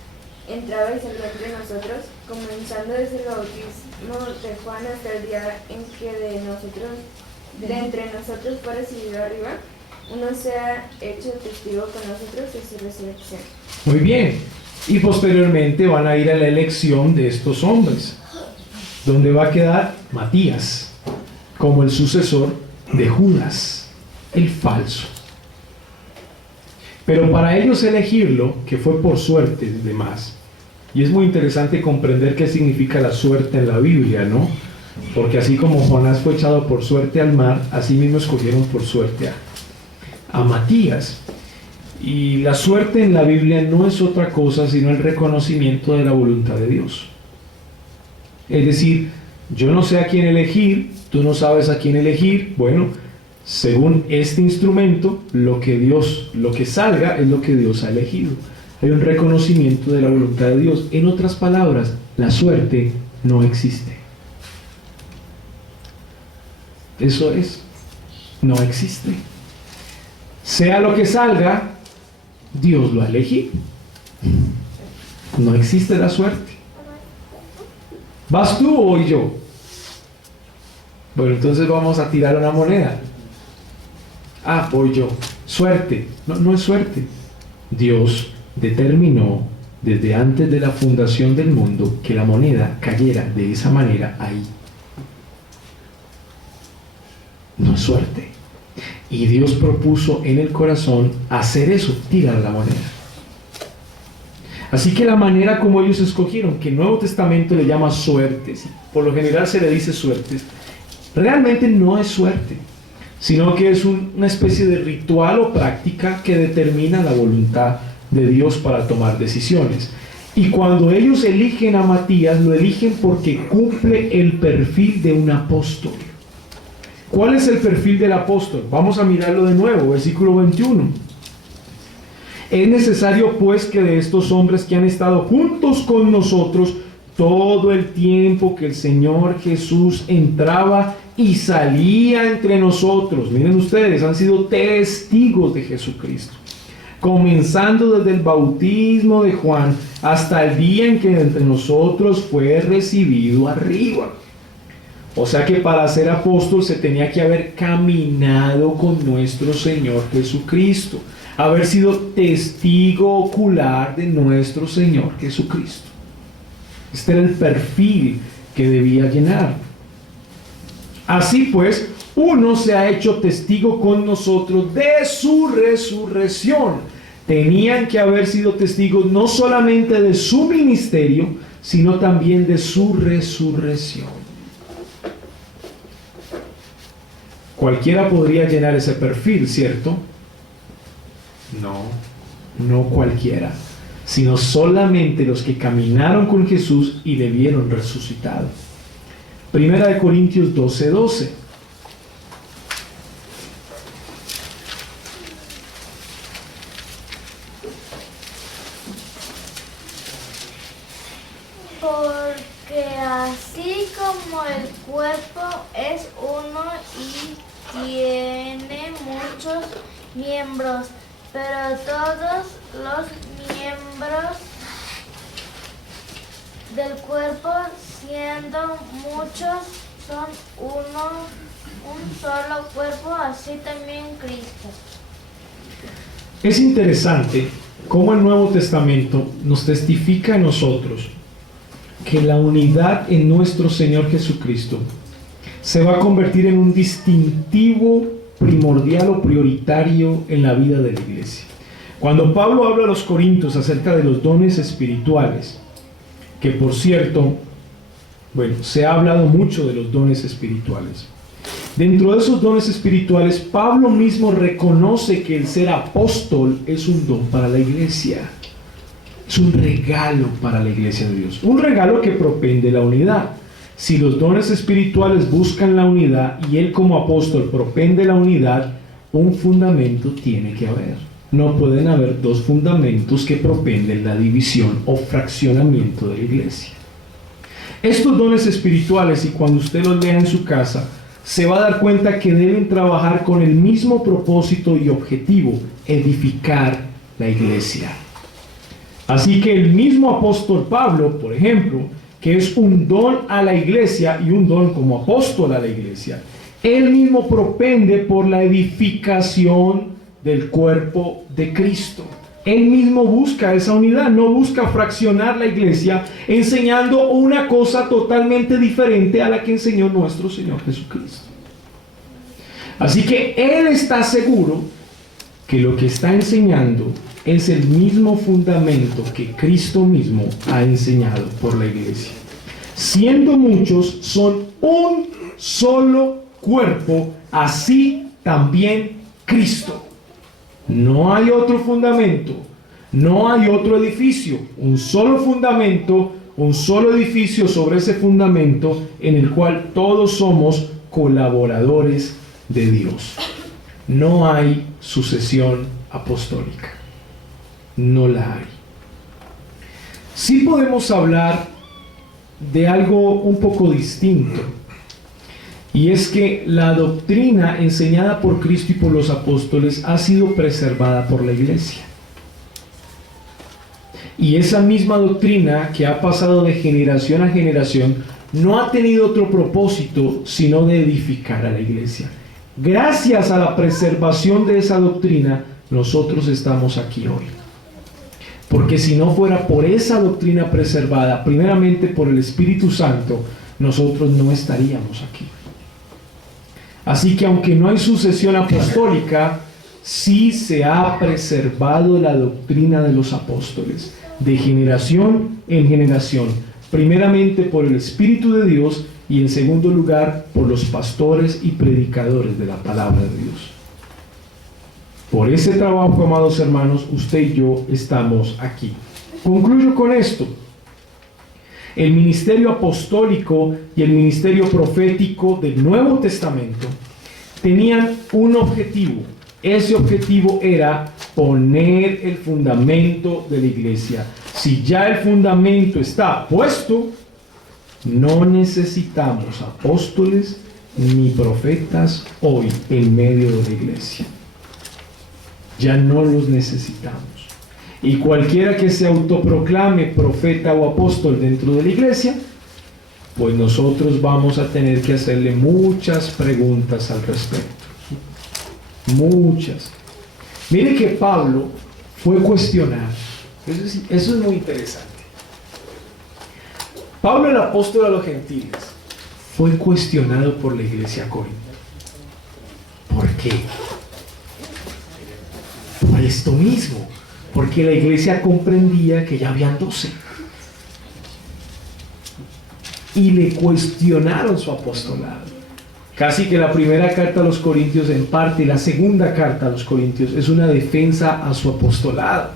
entraba y salía entre nosotros, comenzando desde el bautismo de Juan hasta el día en que de entre nosotros fue recibido arriba, uno sea hecho testigo con nosotros de su resurrección. Muy bien. Y posteriormente van a ir a la elección de estos hombres, donde va a quedar Matías como el sucesor de Judas, el falso. Pero para ellos elegirlo, que fue por suerte de más, y es muy interesante comprender qué significa la suerte en la Biblia, ¿no? Porque así como Jonás fue echado por suerte al mar, así mismo escogieron por suerte a Matías. Y la suerte en la Biblia no es otra cosa sino el reconocimiento de la voluntad de Dios. Es decir, yo no sé a quién elegir, tú no sabes a quién elegir. Bueno, según este instrumento, lo que salga es lo que Dios ha elegido. Hay un reconocimiento de la voluntad de Dios. En otras palabras, la suerte no existe. Eso es, no existe. Sea lo que salga, Dios lo ha elegido. No existe la suerte. ¿Vas tú o voy yo? Bueno, entonces vamos a tirar una moneda. Ah, voy yo. Suerte. No, no es suerte. Dios determinó desde antes de la fundación del mundo que la moneda cayera de esa manera ahí. No es suerte. Y Dios propuso en el corazón hacer eso, tirar la moneda. Así que la manera como ellos escogieron, que el Nuevo Testamento le llama suertes, por lo general se le dice suertes, realmente no es suerte, sino que es una especie de ritual o práctica que determina la voluntad de Dios para tomar decisiones. Y cuando ellos eligen a Matías, lo eligen porque cumple el perfil de un apóstol. ¿Cuál es el perfil del apóstol? Vamos a mirarlo de nuevo, versículo 21. Es necesario pues que de estos hombres que han estado juntos con nosotros todo el tiempo que el Señor Jesús entraba y salía entre nosotros, miren ustedes, han sido testigos de Jesucristo, comenzando desde el bautismo de Juan hasta el día en que entre nosotros fue recibido arriba. O sea que para ser apóstol se tenía que haber caminado con nuestro Señor Jesucristo, haber sido testigo ocular de nuestro Señor Jesucristo. Este era el perfil que debía llenar. Así pues, uno se ha hecho testigo con nosotros de su resurrección. Tenían que haber sido testigos no solamente de su ministerio, sino también de su resurrección. Cualquiera podría llenar ese perfil, ¿cierto? No cualquiera, sino solamente los que caminaron con Jesús y le vieron resucitado. Primera de Corintios 12:12. Porque así como el cuerpo es uno y tiene muchos miembros, pero todos los miembros del cuerpo, siendo muchos, son un solo cuerpo, así también Cristo. Es interesante cómo el Nuevo Testamento nos testifica a nosotros que la unidad en nuestro Señor Jesucristo se va a convertir en un distintivo primordial o prioritario en la vida de la iglesia. Cuando Pablo habla a los Corintios acerca de los dones espirituales, que por cierto, se ha hablado mucho de los dones espirituales. Dentro de esos dones espirituales, Pablo mismo reconoce que el ser apóstol es un don para la iglesia. Es un regalo para la iglesia de Dios. Un regalo que propende la unidad. Si los dones espirituales buscan la unidad y él como apóstol propende la unidad, un fundamento tiene que haber. No pueden haber dos fundamentos que propenden la división o fraccionamiento de la iglesia. Estos dones espirituales, y cuando usted los lea en su casa, se va a dar cuenta que deben trabajar con el mismo propósito y objetivo: edificar la iglesia. Así que el mismo apóstol Pablo, por ejemplo, que es un don a la iglesia y un don como apóstol a la iglesia, él mismo propende por la edificación del cuerpo de Cristo. Él mismo busca esa unidad, no busca fraccionar la iglesia enseñando una cosa totalmente diferente a la que enseñó nuestro Señor Jesucristo. Así que él está seguro que lo que está enseñando es el mismo fundamento que Cristo mismo ha enseñado por la iglesia. Siendo muchos, son un solo cuerpo, así también Cristo. No hay otro fundamento, no hay otro edificio, un solo fundamento, un solo edificio sobre ese fundamento en el cual todos somos colaboradores de Dios. No hay sucesión apostólica, no la hay. Sí podemos hablar de algo un poco distinto. Y es que la doctrina enseñada por Cristo y por los apóstoles ha sido preservada por la iglesia. Y esa misma doctrina que ha pasado de generación a generación no ha tenido otro propósito sino de edificar a la iglesia. Gracias a la preservación de esa doctrina, nosotros estamos aquí hoy. Porque si no fuera por esa doctrina preservada, primeramente por el Espíritu Santo, nosotros no estaríamos aquí. Así que aunque no hay sucesión apostólica, sí se ha preservado la doctrina de los apóstoles, de generación en generación, primeramente por el Espíritu de Dios y en segundo lugar por los pastores y predicadores de la palabra de Dios. Por ese trabajo, amados hermanos, usted y yo estamos aquí. Concluyo con esto. El ministerio apostólico y el ministerio profético del Nuevo Testamento tenían un objetivo. Ese objetivo era poner el fundamento de la iglesia. Si ya el fundamento está puesto, no necesitamos apóstoles ni profetas hoy en medio de la iglesia. Ya no los necesitamos. Y cualquiera que se autoproclame profeta o apóstol dentro de la iglesia, pues nosotros vamos a tener que hacerle muchas preguntas al respecto. Muchas. Mire que Pablo fue cuestionado. Eso es muy interesante. Pablo, el apóstol a los gentiles, fue cuestionado por la iglesia corintia. ¿Por qué? Por esto mismo, porque la iglesia comprendía que ya habían 12 y le cuestionaron su apostolado. Casi que la primera carta a los Corintios, en parte, y la segunda carta a los Corintios es una defensa a su apostolado.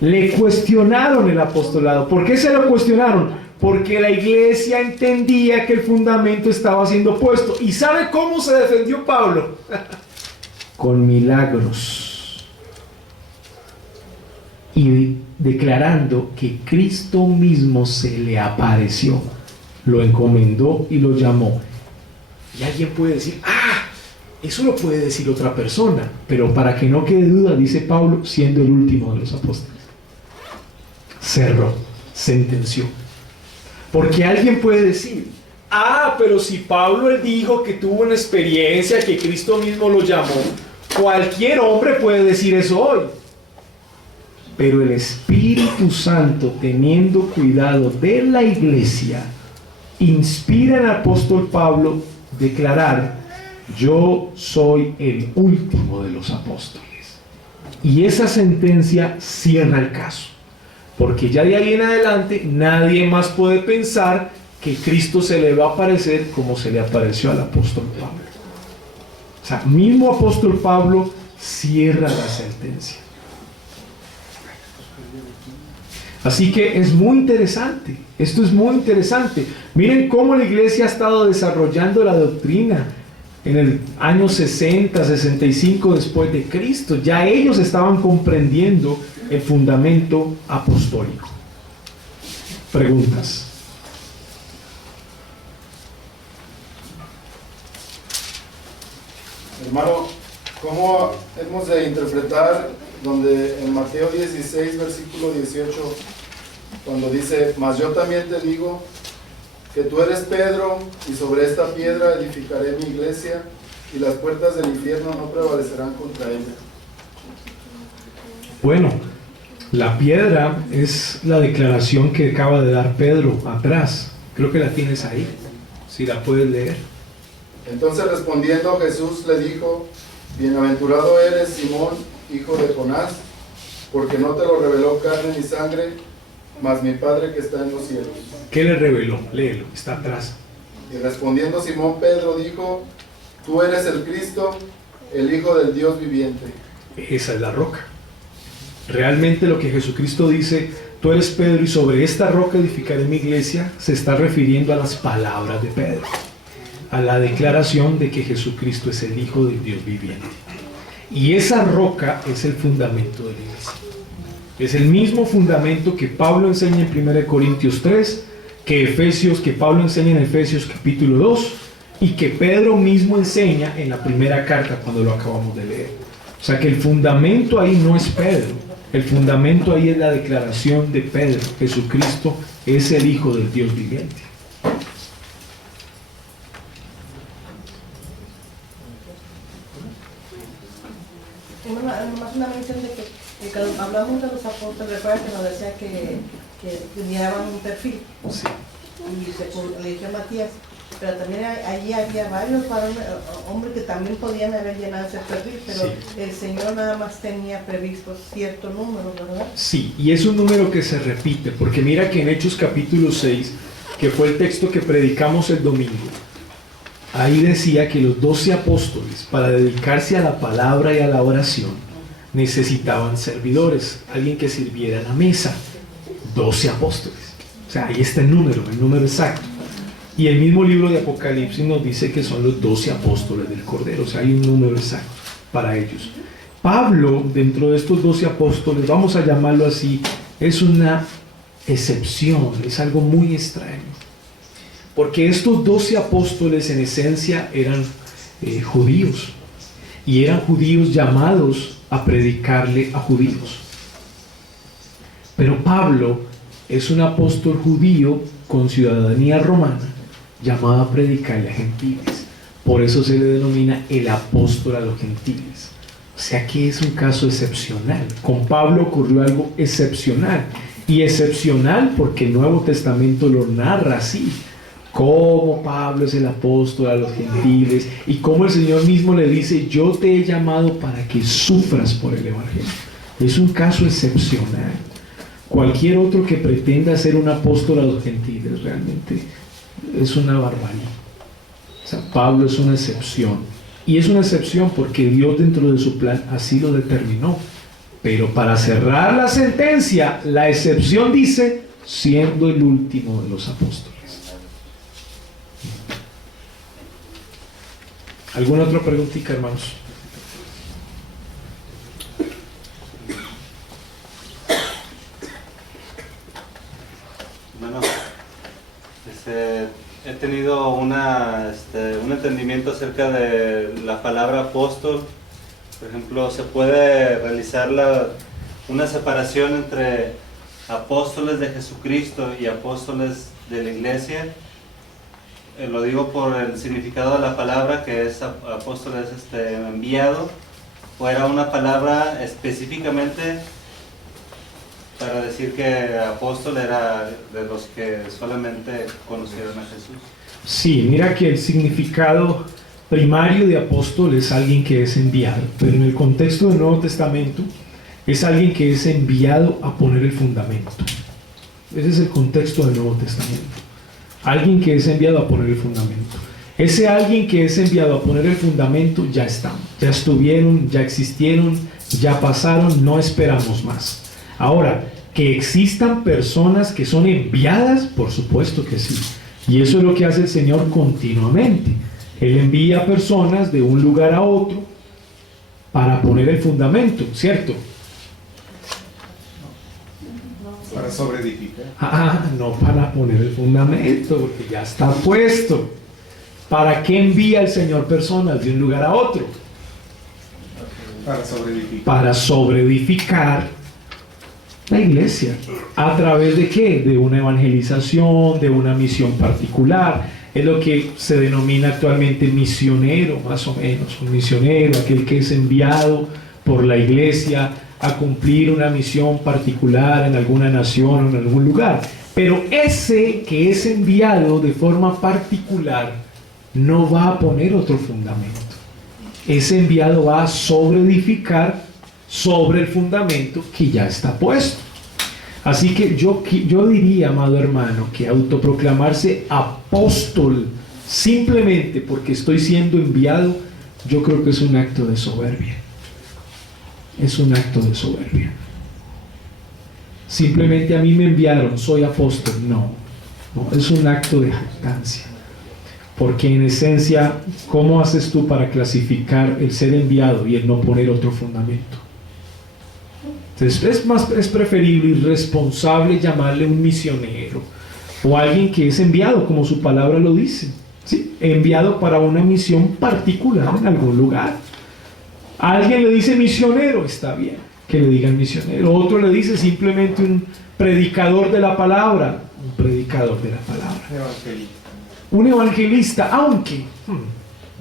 Le cuestionaron el apostolado. ¿Por qué se lo cuestionaron? Porque la iglesia entendía que el fundamento estaba siendo puesto. ¿Y sabe cómo se defendió Pablo? Con milagros. Y declarando que Cristo mismo se le apareció, lo encomendó y lo llamó. Y alguien puede decir, eso lo puede decir otra persona, pero para que no quede duda, dice Pablo, siendo el último de los apóstoles. Cerró, sentenció. Porque alguien puede decir, pero si Pablo él dijo que tuvo una experiencia, que Cristo mismo lo llamó, cualquier hombre puede decir eso hoy. Pero el Espíritu Santo, teniendo cuidado de la iglesia, inspira al apóstol Pablo declarar: yo soy el último de los apóstoles. Y esa sentencia cierra el caso, porque ya de ahí en adelante nadie más puede pensar que Cristo se le va a aparecer como se le apareció al apóstol Pablo. O sea, mismo apóstol Pablo cierra la sentencia. Así que es muy interesante, esto es muy interesante. Miren cómo la iglesia ha estado desarrollando la doctrina en el año 60, 65 después de Cristo. Ya ellos estaban comprendiendo el fundamento apostólico. Preguntas. Hermano, ¿cómo hemos de interpretar donde en Mateo 16, versículo 18, cuando dice: mas yo también te digo que tú eres Pedro, y sobre esta piedra edificaré mi iglesia, y las puertas del infierno no prevalecerán contra ella? Bueno, la piedra es la declaración que acaba de dar Pedro atrás. Creo que la tienes ahí, si la puedes leer. Entonces respondiendo Jesús le dijo: bienaventurado eres, Simón, hijo de Jonás, porque no te lo reveló carne ni sangre, mas mi Padre que está en los cielos. ¿Qué le reveló? Léelo, está atrás. Y respondiendo Simón Pedro dijo: tú eres el Cristo, el Hijo del Dios viviente. Esa es la roca. Realmente lo que Jesucristo dice: tú eres Pedro y sobre esta roca edificaré mi iglesia, se está refiriendo a las palabras de Pedro, a la declaración de que Jesucristo es el Hijo del Dios viviente. Y esa roca es el fundamento de la iglesia. Es el mismo fundamento que Pablo enseña en 1 Corintios 3, que Pablo enseña en Efesios capítulo 2, y que Pedro mismo enseña en la primera carta cuando lo acabamos de leer. O sea que el fundamento ahí no es Pedro, el fundamento ahí es la declaración de Pedro: Jesucristo es el Hijo del Dios viviente. Más una mención de que cuando hablamos de los apóstoles, recuerda que nos decía que miraban un perfil, Sí. y se eligió Matías, pero también allí había varios hombres que también podían haber llenado ese perfil, pero Sí. el Señor nada más tenía previsto cierto número, ¿verdad? Sí, y es un número que se repite, porque mira que en Hechos capítulo 6, que fue el texto que predicamos el domingo, ahí decía que los 12 apóstoles, para dedicarse a la palabra y a la oración, necesitaban servidores, alguien que sirviera a la mesa. 12 apóstoles. O sea, ahí está el número exacto. Y el mismo libro de Apocalipsis nos dice que son los 12 apóstoles del Cordero. O sea, hay un número exacto para ellos. Pablo, dentro de estos 12 apóstoles, vamos a llamarlo así, es una excepción, es algo muy extraño. Porque estos 12 apóstoles en esencia eran judíos. Y eran judíos llamados a predicarle a judíos. Pero Pablo es un apóstol judío con ciudadanía romana, llamado a predicarle a gentiles. Por eso se le denomina el apóstol a los gentiles. O sea que es un caso excepcional. Con Pablo ocurrió algo excepcional. Y excepcional porque el Nuevo Testamento lo narra así. Cómo Pablo es el apóstol a los gentiles y cómo el Señor mismo le dice: yo te he llamado para que sufras por el Evangelio. Es un caso excepcional. Cualquier otro que pretenda ser un apóstol a los gentiles realmente es una barbarie. O sea, Pablo es una excepción. Y es una excepción porque Dios, dentro de su plan, así lo determinó. Pero para cerrar la sentencia, la excepción dice: siendo el último de los apóstoles. ¿Alguna otra preguntita, hermanos? Bueno, he tenido un entendimiento acerca de la palabra apóstol. Por ejemplo, se puede realizar una separación entre apóstoles de Jesucristo y apóstoles de la iglesia. Lo digo por el significado de la palabra, que es apóstol es enviado, o era una palabra específicamente para decir que apóstol era de los que solamente conocieron a Jesús. Sí, mira que el significado primario de apóstol es alguien que es enviado, pero en el contexto del Nuevo Testamento es alguien que es enviado a poner el fundamento. Ese es el contexto del Nuevo Testamento. Alguien que es enviado a poner el fundamento. Ese alguien que es enviado a poner el fundamento ya están, ya estuvieron, ya existieron, ya pasaron, no esperamos más. Ahora, que existan personas que son enviadas, por supuesto que sí. Y eso es lo que hace el Señor continuamente. Él envía personas de un lugar a otro para poner el fundamento, ¿cierto? Para sobreedificar. No para poner el fundamento, porque ya está puesto. ¿Para qué envía el Señor personas de un lugar a otro? Para sobreedificar. Para sobreedificar la iglesia. ¿A través de qué? De una evangelización, de una misión particular. Es lo que se denomina actualmente misionero, más o menos. Un misionero, aquel que es enviado por la iglesia a cumplir una misión particular en alguna nación o en algún lugar. Pero ese que es enviado de forma particular no va a poner otro fundamento. Ese enviado va a sobreedificar sobre el fundamento que ya está puesto. Así que yo diría, amado hermano, que autoproclamarse apóstol simplemente porque estoy siendo enviado, yo creo que es un acto de soberbia. Es un acto de soberbia. Simplemente a mí me enviaron, soy apóstol. No, es un acto de jactancia. Porque en esencia, ¿cómo haces tú para clasificar el ser enviado y el no poner otro fundamento? Entonces es preferible y responsable llamarle un misionero o alguien que es enviado, como su palabra lo dice, ¿sí? Enviado para una misión particular en algún lugar. A alguien le dice misionero, está bien que le digan misionero. Otro le dice simplemente un predicador de la palabra, un predicador de la palabra. Evangelista. Un evangelista, aunque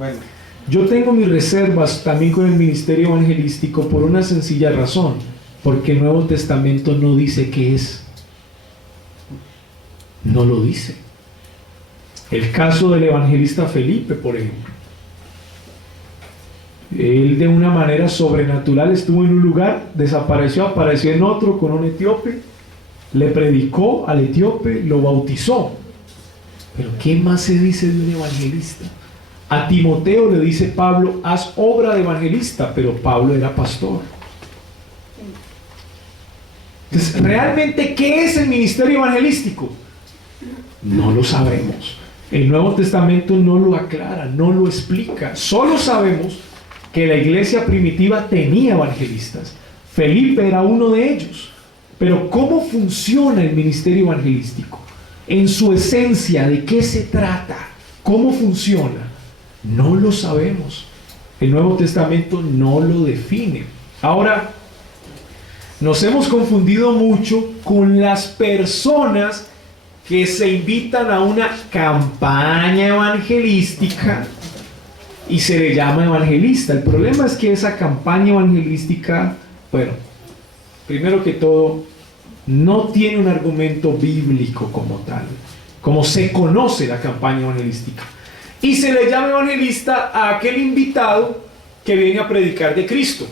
Bueno, yo tengo mis reservas también con el ministerio evangelístico por una sencilla razón, porque el Nuevo Testamento no dice qué es. No lo dice. El caso del evangelista Felipe, por ejemplo. Él de una manera sobrenatural estuvo en un lugar, desapareció, apareció en otro con un etíope, le predicó al etíope, lo bautizó. Pero ¿qué más se dice de un evangelista? A Timoteo le dice Pablo, haz obra de evangelista, pero Pablo era pastor. Entonces, ¿realmente qué es el ministerio evangelístico? No lo sabemos. El Nuevo Testamento no lo aclara, no lo explica. Solo sabemos que la iglesia primitiva tenía evangelistas. Felipe era uno de ellos. Pero ¿cómo funciona el ministerio evangelístico? En su esencia, ¿de qué se trata? ¿Cómo funciona? No lo sabemos. El Nuevo Testamento no lo define. Ahora, nos hemos confundido mucho con las personas que se invitan a una campaña evangelística y se le llama evangelista. El problema es que esa campaña evangelística, bueno, primero que todo, no tiene un argumento bíblico como tal, como se conoce la campaña evangelística. Y se le llama evangelista a aquel invitado que viene a predicar de Cristo.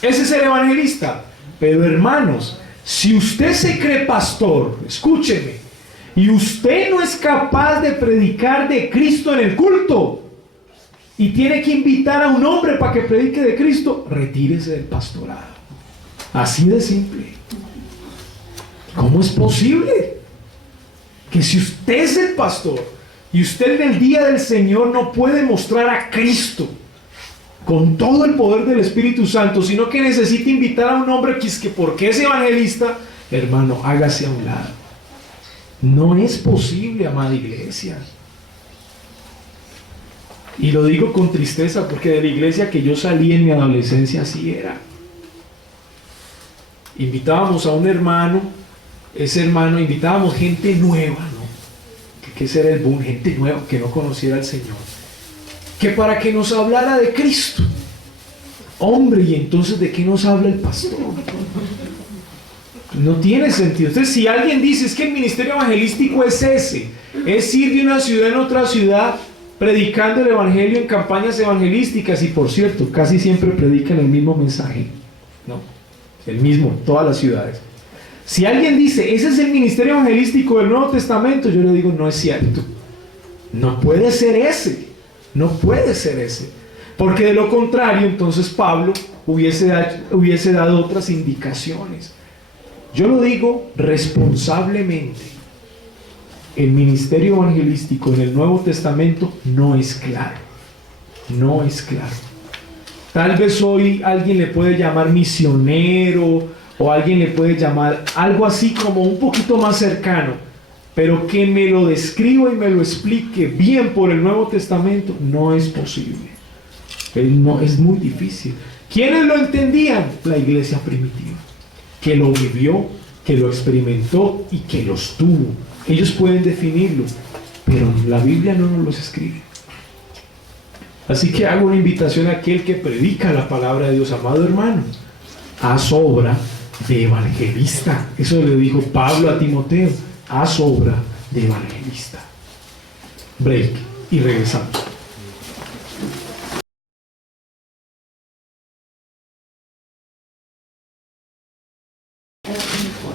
Ese es el evangelista. Pero hermanos, si usted se cree pastor, escúcheme, y usted no es capaz de predicar de Cristo en el culto, y tiene que invitar a un hombre para que predique de Cristo, retírese del pastorado. Así de simple. ¿Cómo es posible que si usted es el pastor y usted en el día del Señor no puede mostrar a Cristo con todo el poder del Espíritu Santo, sino que necesita invitar a un hombre que es que porque es evangelista, hermano, hágase a un lado? No es posible, amada iglesia. Y lo digo con tristeza porque de la iglesia que yo salí en mi adolescencia así era. Invitábamos a un hermano, ese hermano, invitábamos gente nueva, ¿no? Que ese era el boom, gente nueva que no conociera al Señor, que para que nos hablara de Cristo. Hombre, ¿y entonces de qué nos habla el pastor? No tiene sentido. Entonces, si alguien dice es que el ministerio evangelístico es ese, es ir de una ciudad en otra ciudad predicando el evangelio en campañas evangelísticas, y por cierto, casi siempre predican el mismo mensaje, ¿no? El mismo, todas las ciudades. Si alguien dice, ese es el ministerio evangelístico del Nuevo Testamento, yo le digo, no es cierto. No puede ser ese. No puede ser ese. Porque de lo contrario, entonces Pablo hubiese dado otras indicaciones. Yo lo digo responsablemente. El ministerio evangelístico en el Nuevo Testamento no es claro. No es claro. Tal vez hoy alguien le puede llamar misionero, o alguien le puede llamar algo así como un poquito más cercano, pero que me lo describa y me lo explique bien por el Nuevo Testamento, no es posible. No, es muy difícil. ¿Quiénes lo entendían? La iglesia primitiva, que lo vivió, que lo experimentó y que los tuvo. Ellos pueden definirlo, pero la Biblia no nos los escribe. Así que hago una invitación a aquel que predica la palabra de Dios, amado hermano, haz obra de evangelista. Eso le dijo Pablo a Timoteo, haz obra de evangelista. Break y regresamos.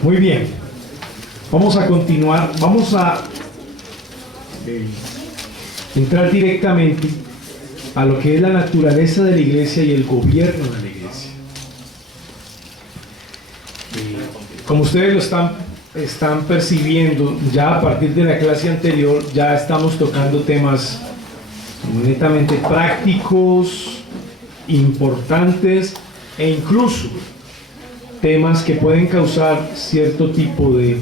Muy bien, vamos a continuar, vamos a entrar directamente a lo que es la naturaleza de la iglesia y el gobierno de la iglesia. Como ustedes lo están percibiendo, ya a partir de la clase anterior ya estamos tocando temas netamente prácticos, importantes e incluso temas que pueden causar cierto tipo de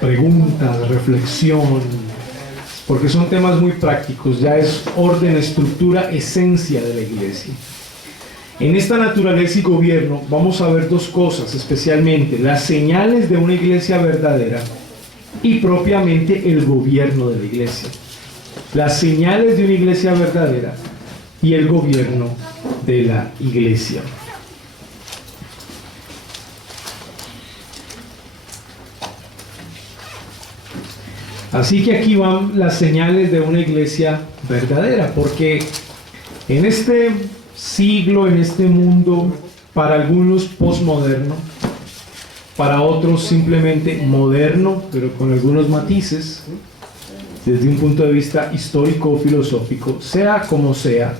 pregunta, de reflexión, porque son temas muy prácticos, ya es orden, estructura, esencia de la iglesia. En esta naturaleza y gobierno vamos a ver dos cosas, especialmente las señales de una iglesia verdadera y propiamente el gobierno de la iglesia. Las señales de una iglesia verdadera y el gobierno de la iglesia. Así que aquí van las señales de una iglesia verdadera, porque en este siglo, en este mundo, para algunos posmoderno, para otros simplemente moderno, pero con algunos matices, desde un punto de vista histórico o filosófico, sea como sea,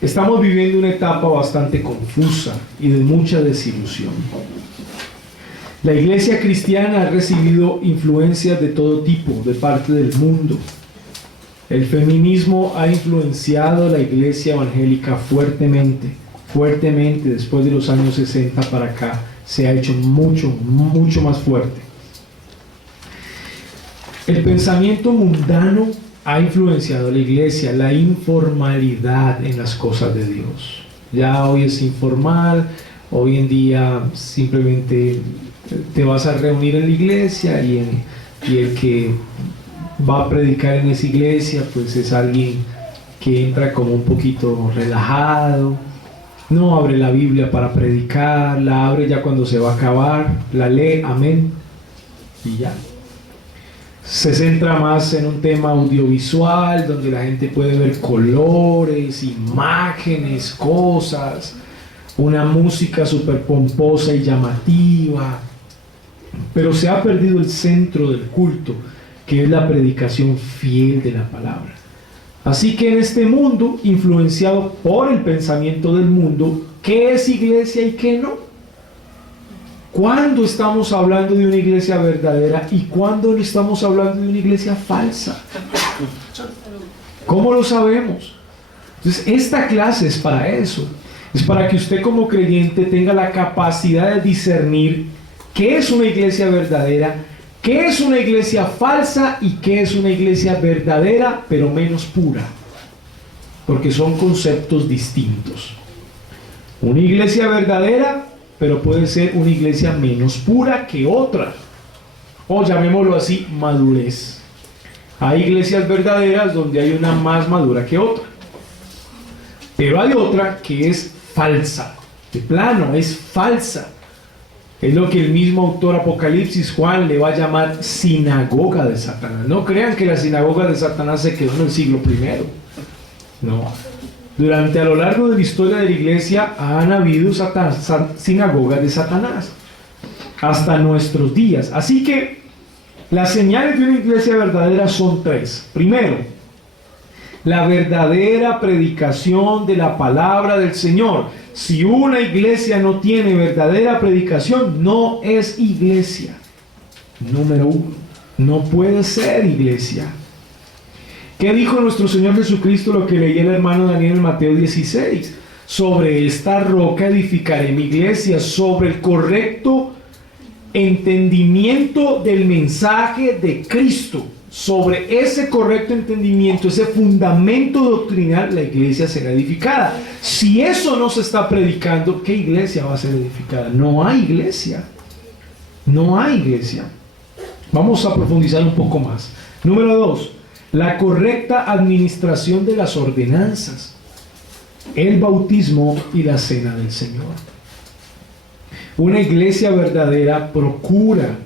estamos viviendo una etapa bastante confusa y de mucha desilusión. La iglesia cristiana ha recibido influencias de todo tipo de parte del mundo. El feminismo ha influenciado a la iglesia evangélica fuertemente después de los años 60 para acá. Se ha hecho mucho más fuerte. El pensamiento mundano ha influenciado a la iglesia, la informalidad en las cosas de Dios. Ya hoy es informal, hoy en día simplemente te vas a reunir en la iglesia y el que va a predicar en esa iglesia pues es alguien que entra como un poquito relajado, No abre la Biblia para predicar, la abre ya cuando se va a acabar, la lee, amén, y ya. Se centra más en un tema audiovisual, donde la gente puede ver colores, imágenes, cosas, una música súper pomposa y llamativa, pero se ha perdido el centro del culto, que es la predicación fiel de la palabra. Así que en este mundo, influenciado por el pensamiento del mundo, ¿qué es iglesia y qué no? ¿Cuándo estamos hablando de una iglesia verdadera y cuándo estamos hablando de una iglesia falsa? ¿Cómo lo sabemos? Entonces, esta clase es para eso. Es para que usted como creyente tenga la capacidad de discernir qué es una iglesia verdadera, qué es una iglesia falsa y qué es una iglesia verdadera pero menos pura. Porque son conceptos distintos. Una iglesia verdadera, pero puede ser una iglesia menos pura que otra. O llamémoslo así, madurez. Hay iglesias verdaderas donde hay una más madura que otra. Pero hay otra que es falsa. De plano, es falsa. Es lo que el mismo autor Apocalipsis, Juan, le va a llamar sinagoga de Satanás. No crean que la sinagoga de Satanás se quedó en el siglo I. No. Durante a lo largo de la historia de la iglesia han habido sinagogas de Satanás. Hasta nuestros días. Así que las señales de una iglesia verdadera son tres. Primero, la verdadera predicación de la palabra del Señor. Si una iglesia no tiene verdadera predicación, no es iglesia. Número uno, no puede ser iglesia. ¿Qué dijo nuestro Señor Jesucristo, lo que leía el hermano Daniel en Mateo 16? Sobre esta roca edificaré mi iglesia, sobre el correcto entendimiento del mensaje de Cristo. Sobre ese correcto entendimiento, ese fundamento doctrinal, la iglesia será edificada. Si eso no se está predicando, ¿qué iglesia va a ser edificada? No hay iglesia. No hay iglesia. Vamos a profundizar un poco más. Número 2. La correcta administración de las ordenanzas, el bautismo y la cena del Señor. Una iglesia verdadera procura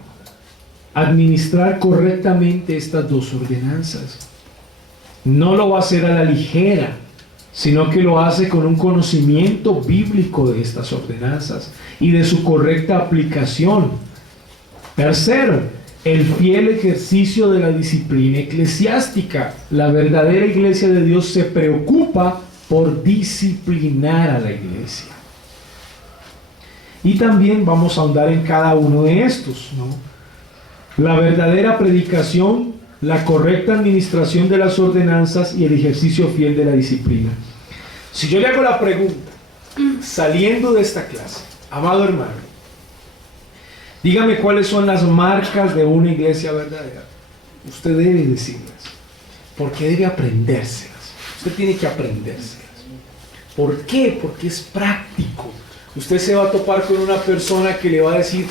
administrar correctamente estas dos ordenanzas. No lo va a hacer a la ligera, sino que lo hace con un conocimiento bíblico de estas ordenanzas y de su correcta aplicación. Tercero, el fiel ejercicio de la disciplina eclesiástica. La verdadera iglesia de Dios se preocupa por disciplinar a la iglesia. Y también vamos a ahondar en cada uno de estos, ¿no? La verdadera predicación, la correcta administración de las ordenanzas y el ejercicio fiel de la disciplina. Si yo le hago la pregunta, saliendo de esta clase, amado hermano, dígame cuáles son las marcas de una iglesia verdadera. Usted debe decirlas, porque debe aprendérselas. Usted tiene que aprendérselas. ¿Por qué? Porque es práctico. Usted se va a topar con una persona que le va a decir,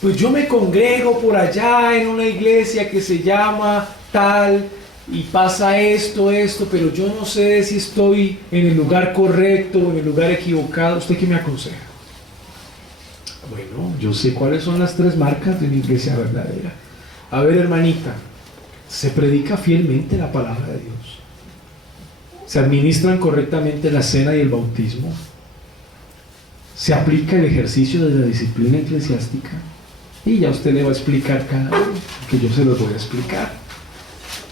pues yo me congrego por allá en una iglesia que se llama tal y pasa esto, pero yo no sé si estoy en el lugar correcto o en el lugar equivocado. ¿Usted qué me aconseja? Bueno, yo sé cuáles son las tres marcas de una iglesia verdadera. A ver, hermanita, ¿se predica fielmente la palabra de Dios? ¿Se administran correctamente la cena y el bautismo? ¿Se aplica el ejercicio de la disciplina eclesiástica? Y ya usted le va a explicar cada uno, que yo se los voy a explicar.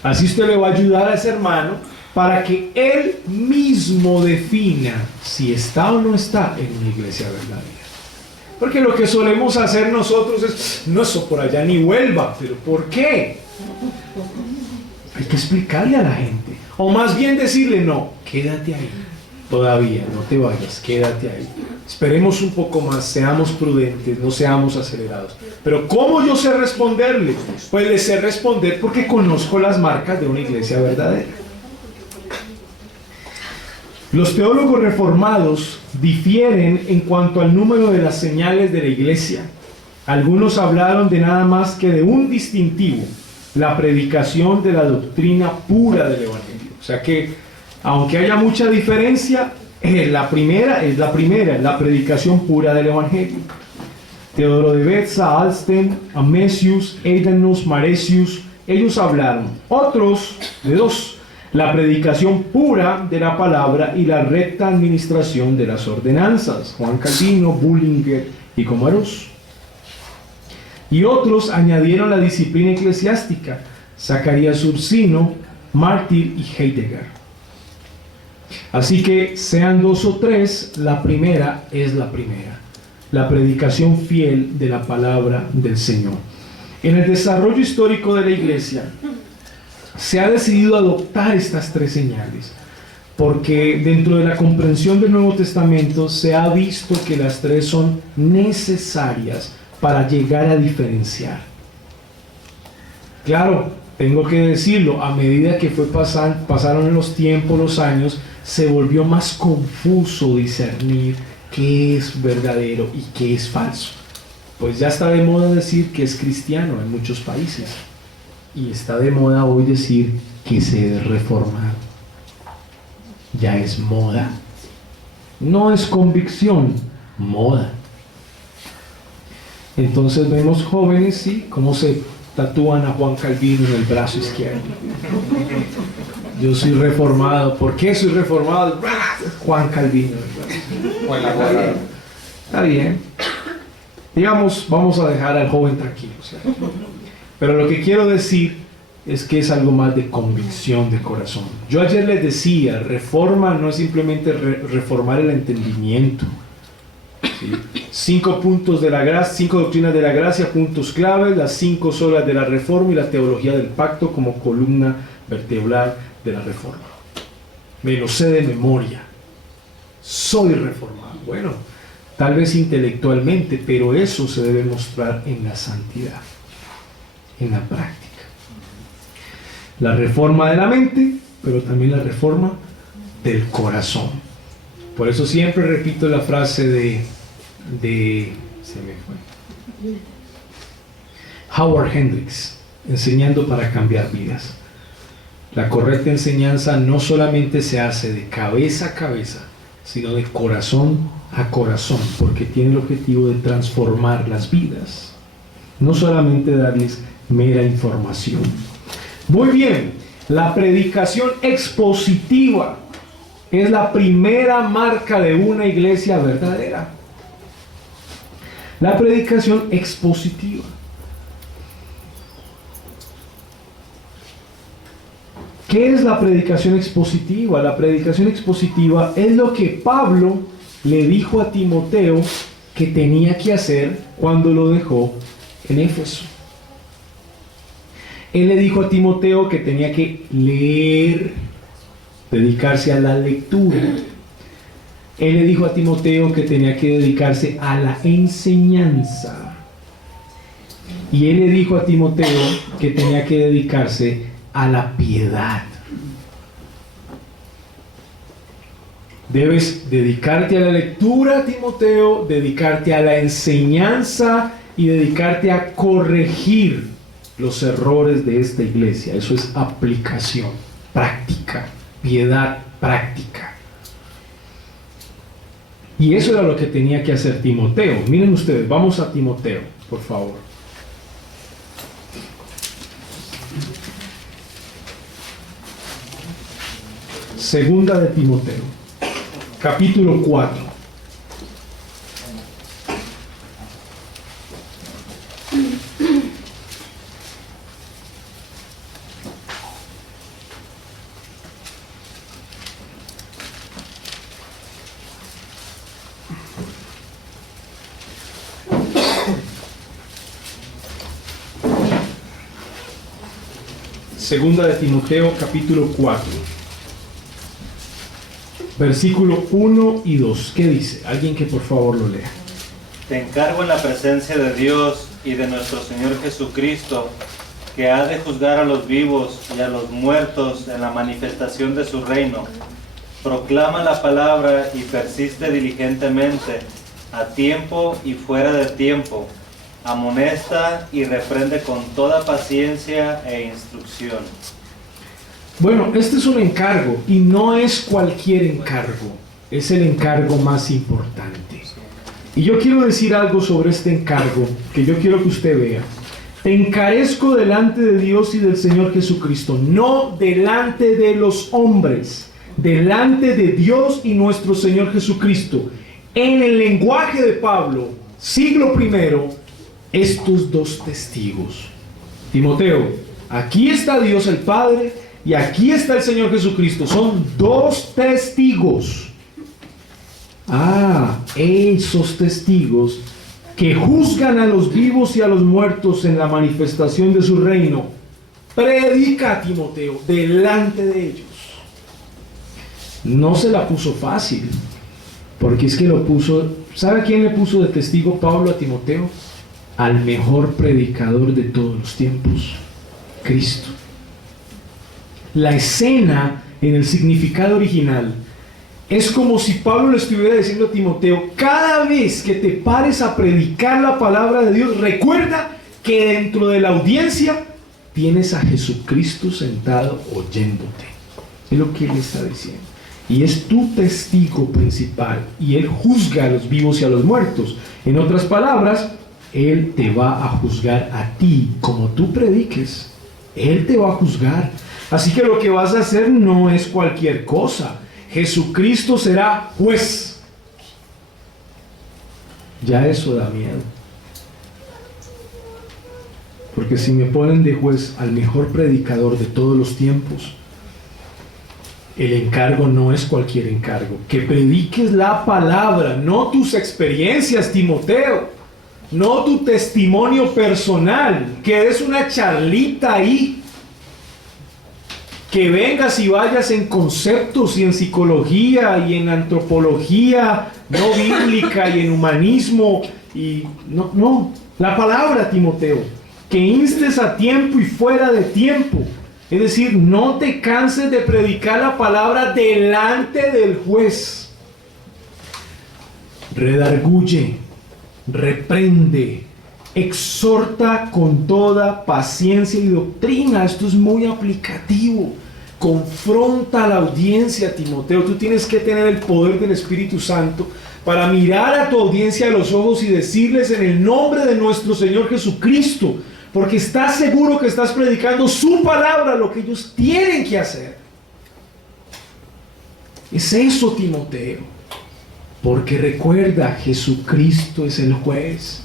Así usted le va a ayudar a ese hermano para que él mismo defina si está o no está en una iglesia verdadera. Porque lo que solemos hacer nosotros es, no, eso por allá ni vuelva, pero ¿por qué? Hay que explicarle a la gente, o más bien decirle, no, quédate ahí, todavía, no te vayas, quédate ahí. Esperemos un poco más, seamos prudentes, no seamos acelerados. Pero ¿cómo yo sé responderle? Pues le sé responder porque conozco las marcas de una iglesia verdadera. Los teólogos reformados difieren en cuanto al número de las señales de la iglesia. Algunos hablaron de nada más que de un distintivo, la predicación de la doctrina pura del Evangelio. O sea que, aunque haya mucha diferencia, La primera es la predicación pura del Evangelio. Teodoro de Beza, Alsten, Amesius, Aidanus, Maresius, ellos hablaron. Otros de dos, la predicación pura de la palabra y la recta administración de las ordenanzas, Juan Calvino, Bullinger y Comarus. Y otros añadieron la disciplina eclesiástica, Zacarías Ursino, Mártir y Heidegger. Así que sean dos o tres, la primera es la primera, la predicación fiel de la palabra del Señor. En el desarrollo histórico de la Iglesia se ha decidido adoptar estas tres señales, porque dentro de la comprensión del Nuevo Testamento se ha visto que las tres son necesarias para llegar a diferenciar. Claro, tengo que decirlo, a medida que pasaron los tiempos, los años, se volvió más confuso discernir qué es verdadero y qué es falso. Pues ya está de moda decir que es cristiano en muchos países, y está de moda hoy decir que se debe reformar. Ya es moda. No es convicción, moda. Entonces vemos jóvenes, ¿sí?, cómo se tatúan a Juan Calvino en el brazo izquierdo. Yo soy reformado. ¿Por qué soy reformado? Juan Calvino. Está bien. Digamos, vamos a dejar al joven tranquilo, ¿cierto? Pero lo que quiero decir es que es algo más de convicción de corazón. Yo ayer les decía, reforma no es simplemente reformar el entendimiento. ¿Sí? 5 puntos de la gracia, 5 doctrinas de la gracia, puntos claves, las 5 solas de la reforma y la teología del pacto como columna vertebral de la reforma. Me lo sé de memoria. Soy reformado. Bueno, tal vez intelectualmente, pero eso se debe mostrar en la santidad, en la práctica. La reforma de la mente, pero también la reforma del corazón. Por eso siempre repito la frase de se me fue, Howard Hendricks, enseñando para cambiar vidas. La correcta enseñanza no solamente se hace de cabeza a cabeza, sino de corazón a corazón, porque tiene el objetivo de transformar las vidas, no solamente darles mera información. Muy bien, la predicación expositiva es la primera marca de una iglesia verdadera. La predicación expositiva. ¿Qué es la predicación expositiva? La predicación expositiva es lo que Pablo le dijo a Timoteo que tenía que hacer cuando lo dejó en Éfeso. Él le dijo a Timoteo que tenía que leer, dedicarse a la lectura. Él le dijo a Timoteo que tenía que dedicarse a la enseñanza. Y él le dijo a Timoteo que tenía que dedicarse a la piedad. Debes dedicarte a la lectura, Timoteo, dedicarte a la enseñanza y dedicarte a corregir los errores de esta iglesia. Eso es aplicación, práctica, piedad práctica. Y eso era lo que tenía que hacer Timoteo. Miren ustedes, vamos a Timoteo, por favor. Segunda de Timoteo, capítulo 4. Segunda de Timoteo, capítulo 4. Versículo 1 y 2. ¿Qué dice? Alguien que por favor lo lea. Te encargo en la presencia de Dios y de nuestro Señor Jesucristo, que ha de juzgar a los vivos y a los muertos en la manifestación de su reino. Proclama la palabra y persiste diligentemente, a tiempo y fuera de tiempo. Amonesta y reprende con toda paciencia e instrucción. Bueno, este es un encargo y no es cualquier encargo. es el encargo más importante. Y yo quiero decir algo sobre este encargo que yo quiero que usted vea. Te encarezco delante de Dios y del Señor Jesucristo, no delante de los hombres, delante de Dios y nuestro Señor Jesucristo. En el lenguaje de Pablo, siglo I, estos dos testigos. Timoteo, aquí está Dios el Padre y aquí está el Señor Jesucristo. Son dos testigos. Esos testigos que juzgan a los vivos y a los muertos en la manifestación de su reino. Predica a Timoteo delante de ellos. No se la puso fácil, porque es que lo puso. ¿Sabe a quién le puso de testigo Pablo a Timoteo? Al mejor predicador de todos los tiempos, Cristo. La escena en el significado original es como si Pablo le estuviera diciendo a Timoteo: cada vez que te pares a predicar la palabra de Dios, recuerda que dentro de la audiencia tienes a Jesucristo sentado oyéndote. Es lo que él está diciendo. Y es tu testigo principal. Y él juzga a los vivos y a los muertos. En otras palabras, él te va a juzgar a ti como tú prediques. Él te va a juzgar. Así que lo que vas a hacer no es cualquier cosa. Jesucristo será juez. Ya eso da miedo. Porque si me ponen de juez al mejor predicador de todos los tiempos, el encargo no es cualquier encargo. Que prediques la palabra, no tus experiencias, Timoteo, no tu testimonio personal, que es una charlita ahí. Que vengas y vayas en conceptos y en psicología y en antropología no bíblica y en humanismo y no, la palabra, Timoteo, que instes a tiempo y fuera de tiempo. Es decir, no te canses de predicar la palabra delante del juez. Redarguye, reprende, exhorta con toda paciencia y doctrina. Esto es muy aplicativo. Confronta a la audiencia, Timoteo. Tú tienes que tener el poder del Espíritu Santo para mirar a tu audiencia a los ojos y decirles en el nombre de nuestro Señor Jesucristo, porque estás seguro que estás predicando su palabra, lo que ellos tienen que hacer. Es eso, Timoteo. Porque recuerda, Jesucristo es el juez.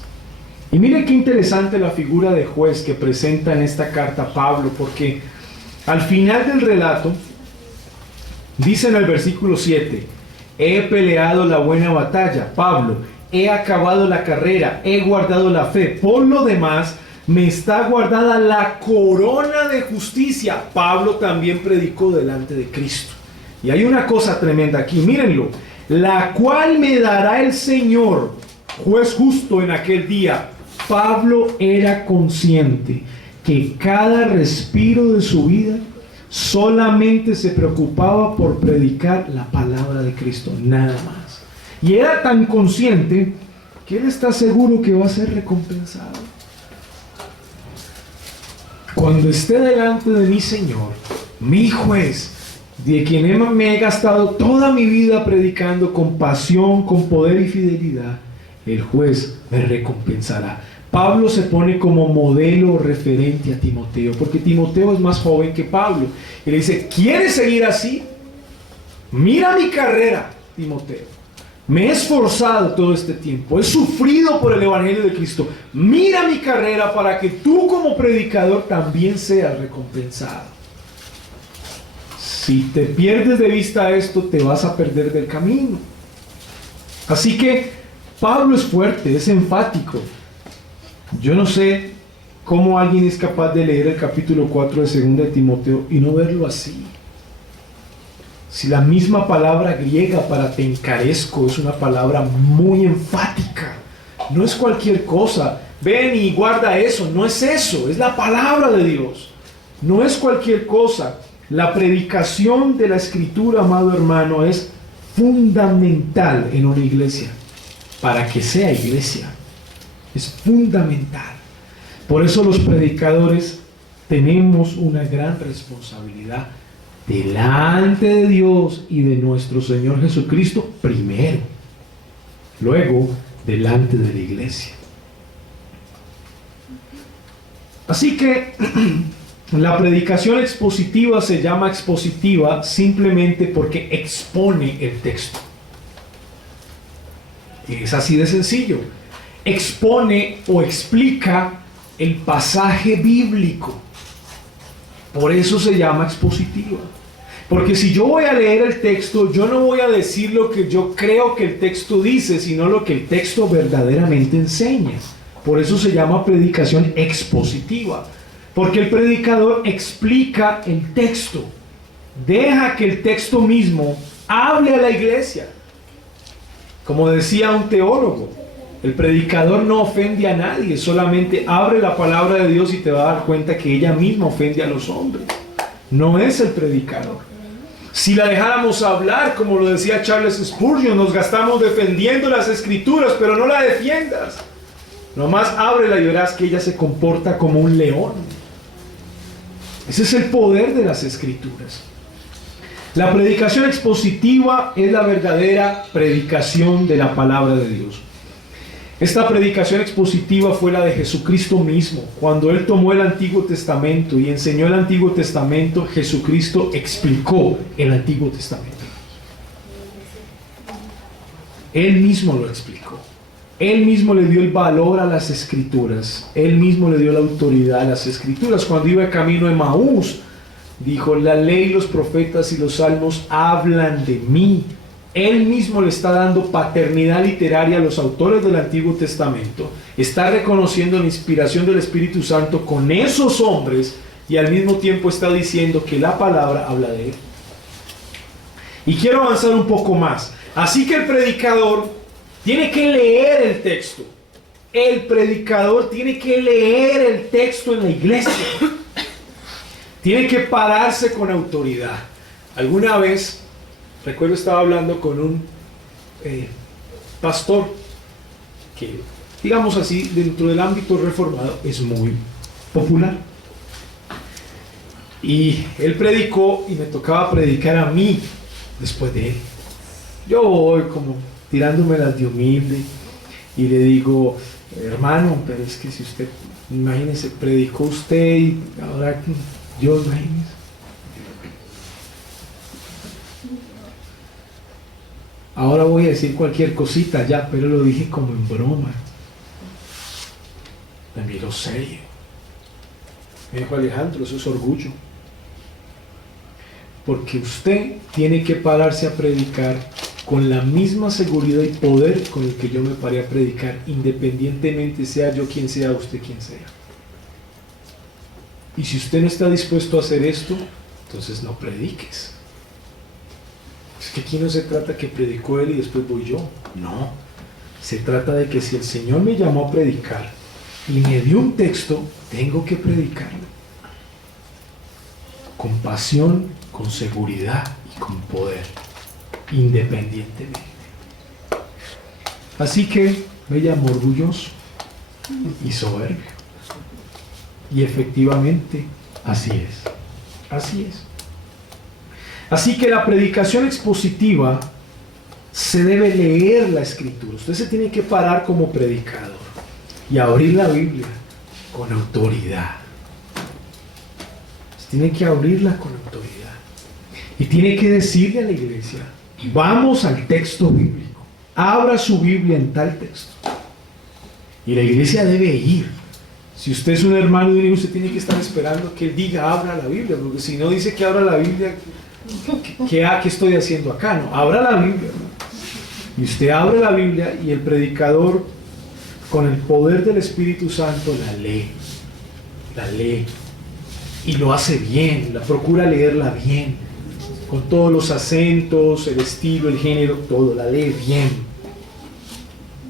Y mire qué interesante la figura de juez que presenta en esta carta Pablo, porque al final del relato dice en el versículo 7: he peleado la buena batalla, Pablo, he acabado la carrera, he guardado la fe, por lo demás me está guardada la corona de justicia. Pablo también predicó delante de Cristo. Y hay una cosa tremenda aquí, mírenlo: la cual me dará el Señor, juez justo en aquel día. Pablo era consciente que cada respiro de su vida solamente se preocupaba por predicar la palabra de Cristo, nada más. Y era tan consciente que él está seguro que va a ser recompensado. Cuando esté delante de mi Señor, mi juez, de quien me he gastado toda mi vida predicando con pasión, con poder y fidelidad, el juez me recompensará. Pablo se pone como modelo referente a Timoteo, porque Timoteo es más joven que Pablo. Y le dice: ¿quieres seguir así? Mira mi carrera, Timoteo. Me he esforzado todo este tiempo, he sufrido por el Evangelio de Cristo. Mira mi carrera para que tú como predicador también seas recompensado. Si te pierdes de vista esto, te vas a perder del camino. Así que Pablo es fuerte, es enfático. Yo no sé cómo alguien es capaz de leer el capítulo 4 de 2 de Timoteo y no verlo así. Si la misma palabra griega para te encarezco es una palabra muy enfática, no es cualquier cosa. Ven y guarda eso, no es eso, es la palabra de Dios. No es cualquier cosa. La predicación de la Escritura, amado hermano, es fundamental en una iglesia, para que sea iglesia. Es fundamental. Por eso los predicadores tenemos una gran responsabilidad delante de Dios y de nuestro Señor Jesucristo primero, luego delante de la iglesia. Así que la predicación expositiva se llama expositiva simplemente porque expone el texto. Es así de sencillo. Expone o explica el pasaje bíblico. Por eso se llama expositiva. Porque si yo voy a leer el texto, yo no voy a decir lo que yo creo que el texto dice, sino lo que el texto verdaderamente enseña. Por eso se llama predicación expositiva. Porque el predicador explica el texto. Deja que el texto mismo hable a la iglesia. Como decía un teólogo, el predicador no ofende a nadie, solamente abre la palabra de Dios y te va a dar cuenta que ella misma ofende a los hombres. No es el predicador. Si la dejáramos hablar, como lo decía Charles Spurgeon, nos gastamos defendiendo las escrituras, pero no la defiendas. Nomás ábrela y verás que ella se comporta como un león. Ese es el poder de las escrituras. La predicación expositiva es la verdadera predicación de la palabra de Dios. Esta predicación expositiva fue la de Jesucristo mismo. Cuando Él tomó el Antiguo Testamento y enseñó el Antiguo Testamento, Jesucristo explicó el Antiguo Testamento. Él mismo lo explicó. Él mismo le dio el valor a las Escrituras. Él mismo le dio la autoridad a las Escrituras. Cuando iba camino a Emaús, dijo: la ley, los profetas y los salmos hablan de mí. Él mismo le está dando paternidad literaria a los autores del Antiguo Testamento. Está reconociendo la inspiración del Espíritu Santo con esos hombres y al mismo tiempo está diciendo que la palabra habla de él. Y quiero avanzar un poco más. Así que el predicador tiene que leer el texto. El predicador tiene que leer el texto en la iglesia. Tiene que pararse con autoridad. Alguna vez, recuerdo, estaba hablando con un pastor que, digamos así, dentro del ámbito reformado es muy popular. Y él predicó y me tocaba predicar a mí después de él. Yo voy como tirándome las de humilde y le digo: hermano, pero es que si usted, imagínese, predicó usted y ahora yo, imagínese. Ahora voy a decir cualquier cosita ya, pero lo dije como en broma. Me miró serio. Me dijo: Alejandro, eso es orgullo. Porque usted tiene que pararse a predicar con la misma seguridad y poder con el que yo me paré a predicar, independientemente sea yo quien sea, usted quien sea. Y si usted no está dispuesto a hacer esto, entonces no prediques. Es que aquí no se trata que predicó él y después voy yo. No. Se trata de que si el Señor me llamó a predicar y me dio un texto, tengo que predicarlo. Con pasión, con seguridad y con poder, independientemente. Así que me llamo orgulloso y soberbio. Y efectivamente, así es. Así es. Así que la predicación expositiva se debe leer la Escritura. Usted se tiene que parar como predicador y abrir la Biblia con autoridad. Usted tiene que abrirla con autoridad. Y tiene que decirle a la iglesia: vamos al texto bíblico. Abra su Biblia en tal texto. Y la iglesia debe ir. Si usted es un hermano y usted tiene que estar esperando que él diga: abra la Biblia, porque si no dice que abra la Biblia, ¿qué estoy haciendo acá? No, abra la Biblia. Y usted abre la Biblia y el predicador, con el poder del Espíritu Santo, la lee. La lee. Y lo hace bien, la procura leerla bien, con todos los acentos, el estilo, el género, todo, la lee bien.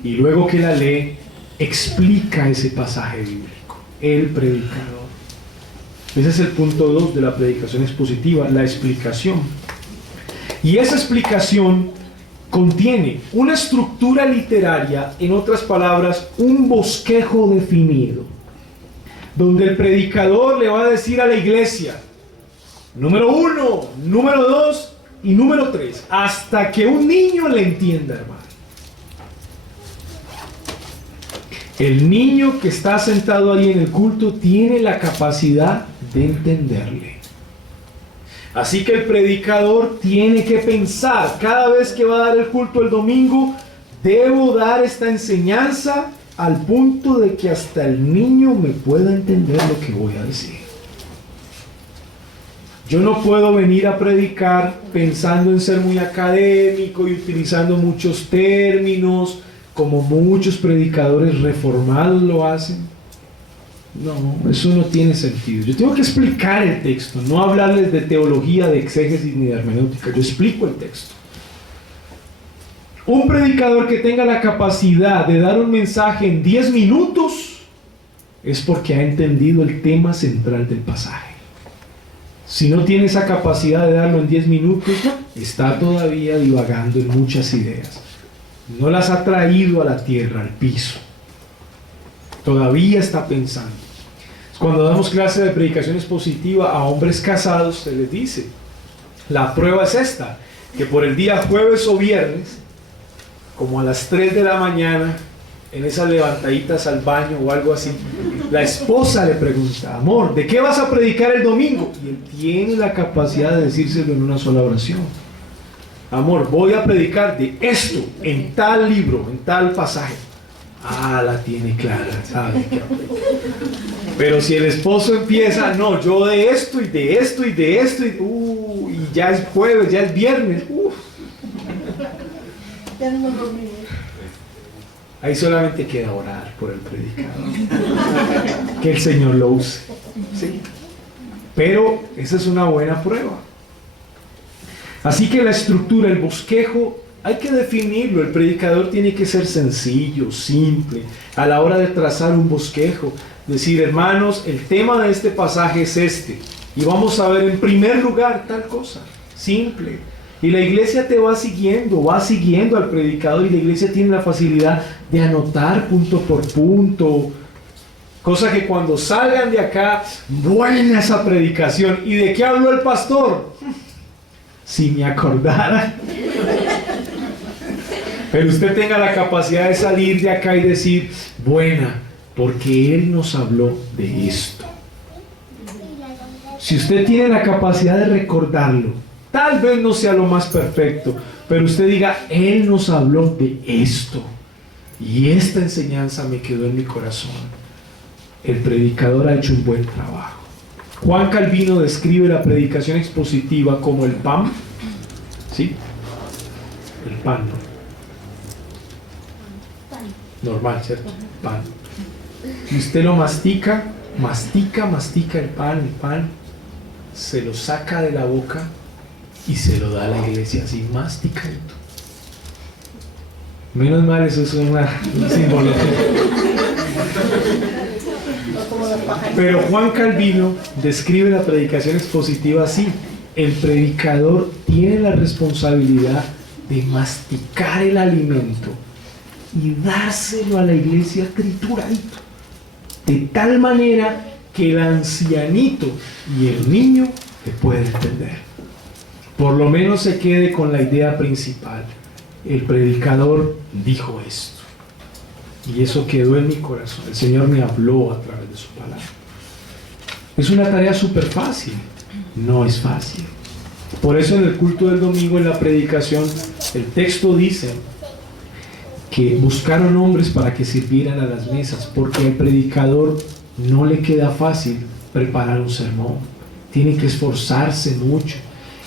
Y luego que la lee, explica ese pasaje bíblico, el predicador. Ese es el punto 2 de la predicación expositiva, la explicación. Y esa explicación contiene una estructura literaria, en otras palabras, un bosquejo definido, donde el predicador le va a decir a la iglesia: Número 1, número 2 y número 3. Hasta que un niño le entienda, hermano. El niño que está sentado ahí en el culto tiene la capacidad de entenderle. Así que el predicador tiene que pensar, cada vez que va a dar el culto el domingo, debo dar esta enseñanza al punto de que hasta el niño me pueda entender lo que voy a decir. Yo no puedo venir a predicar pensando en ser muy académico y utilizando muchos términos, como muchos predicadores reformados lo hacen. No, eso no tiene sentido. Yo tengo que explicar el texto, no hablarles de teología, de exégesis ni de hermenéutica. Yo explico el texto. Un predicador que tenga la capacidad de dar un mensaje en 10 minutos es porque ha entendido el tema central del pasaje. Si no tiene esa capacidad de darlo en 10 minutos, está todavía divagando en muchas ideas. No las ha traído a la tierra, al piso. Todavía está pensando. Cuando damos clase de predicación expositiva a hombres casados, se les dice, la prueba es esta, que por el día jueves o viernes, como a las 3 de la mañana, en esas levantaditas al baño o algo así, la esposa le pregunta, amor, ¿de qué vas a predicar el domingo? Y él tiene la capacidad de decírselo en una sola oración. Amor, voy a predicar de esto, en tal libro, en tal pasaje. Ah, la tiene clara, sabe qué. Pero si el esposo empieza, no, yo de esto y de esto y de esto, y ya es jueves, ya es viernes, ahí solamente queda orar por el predicador. Que el Señor lo use. ¿Sí? Pero esa es una buena prueba. Así que la estructura, el bosquejo, hay que definirlo. El predicador tiene que ser sencillo, simple. A la hora de trazar un bosquejo, decir, hermanos, el tema de este pasaje es este. Y vamos a ver en primer lugar tal cosa. Simple. Y la iglesia te va siguiendo al predicador, y la iglesia tiene la facilidad de anotar punto por punto. Cosa que cuando salgan de acá, buena esa predicación. ¿Y de qué habló el pastor? Si me acordara. Pero usted tenga la capacidad de salir de acá y decir, buena, porque él nos habló de esto. Si usted tiene la capacidad de recordarlo, tal vez no sea lo más perfecto, pero usted diga, él nos habló de esto y esta enseñanza me quedó en mi corazón. El predicador ha hecho un buen trabajo. Juan Calvino describe la predicación expositiva como el pan. ¿Sí? El pan, ¿no? Normal, ¿cierto? Pan. Y usted lo mastica el pan, se lo saca de la boca y se lo da a la iglesia así, masticadito. Menos mal, eso es una simbología. Pero Juan Calvino describe la predicación expositiva así: el predicador tiene la responsabilidad de masticar el alimento y dárselo a la iglesia trituradito, de tal manera que el ancianito y el niño te pueden entender. Por lo menos se quede con la idea principal. El predicador dijo esto. Y eso quedó en mi corazón. El Señor me habló a través de su palabra. Es una tarea súper fácil. No es fácil. Por eso en el culto del domingo, en la predicación, el texto dice que buscaron hombres para que sirvieran a las mesas, porque al predicador no le queda fácil preparar un sermón. Tiene que esforzarse mucho.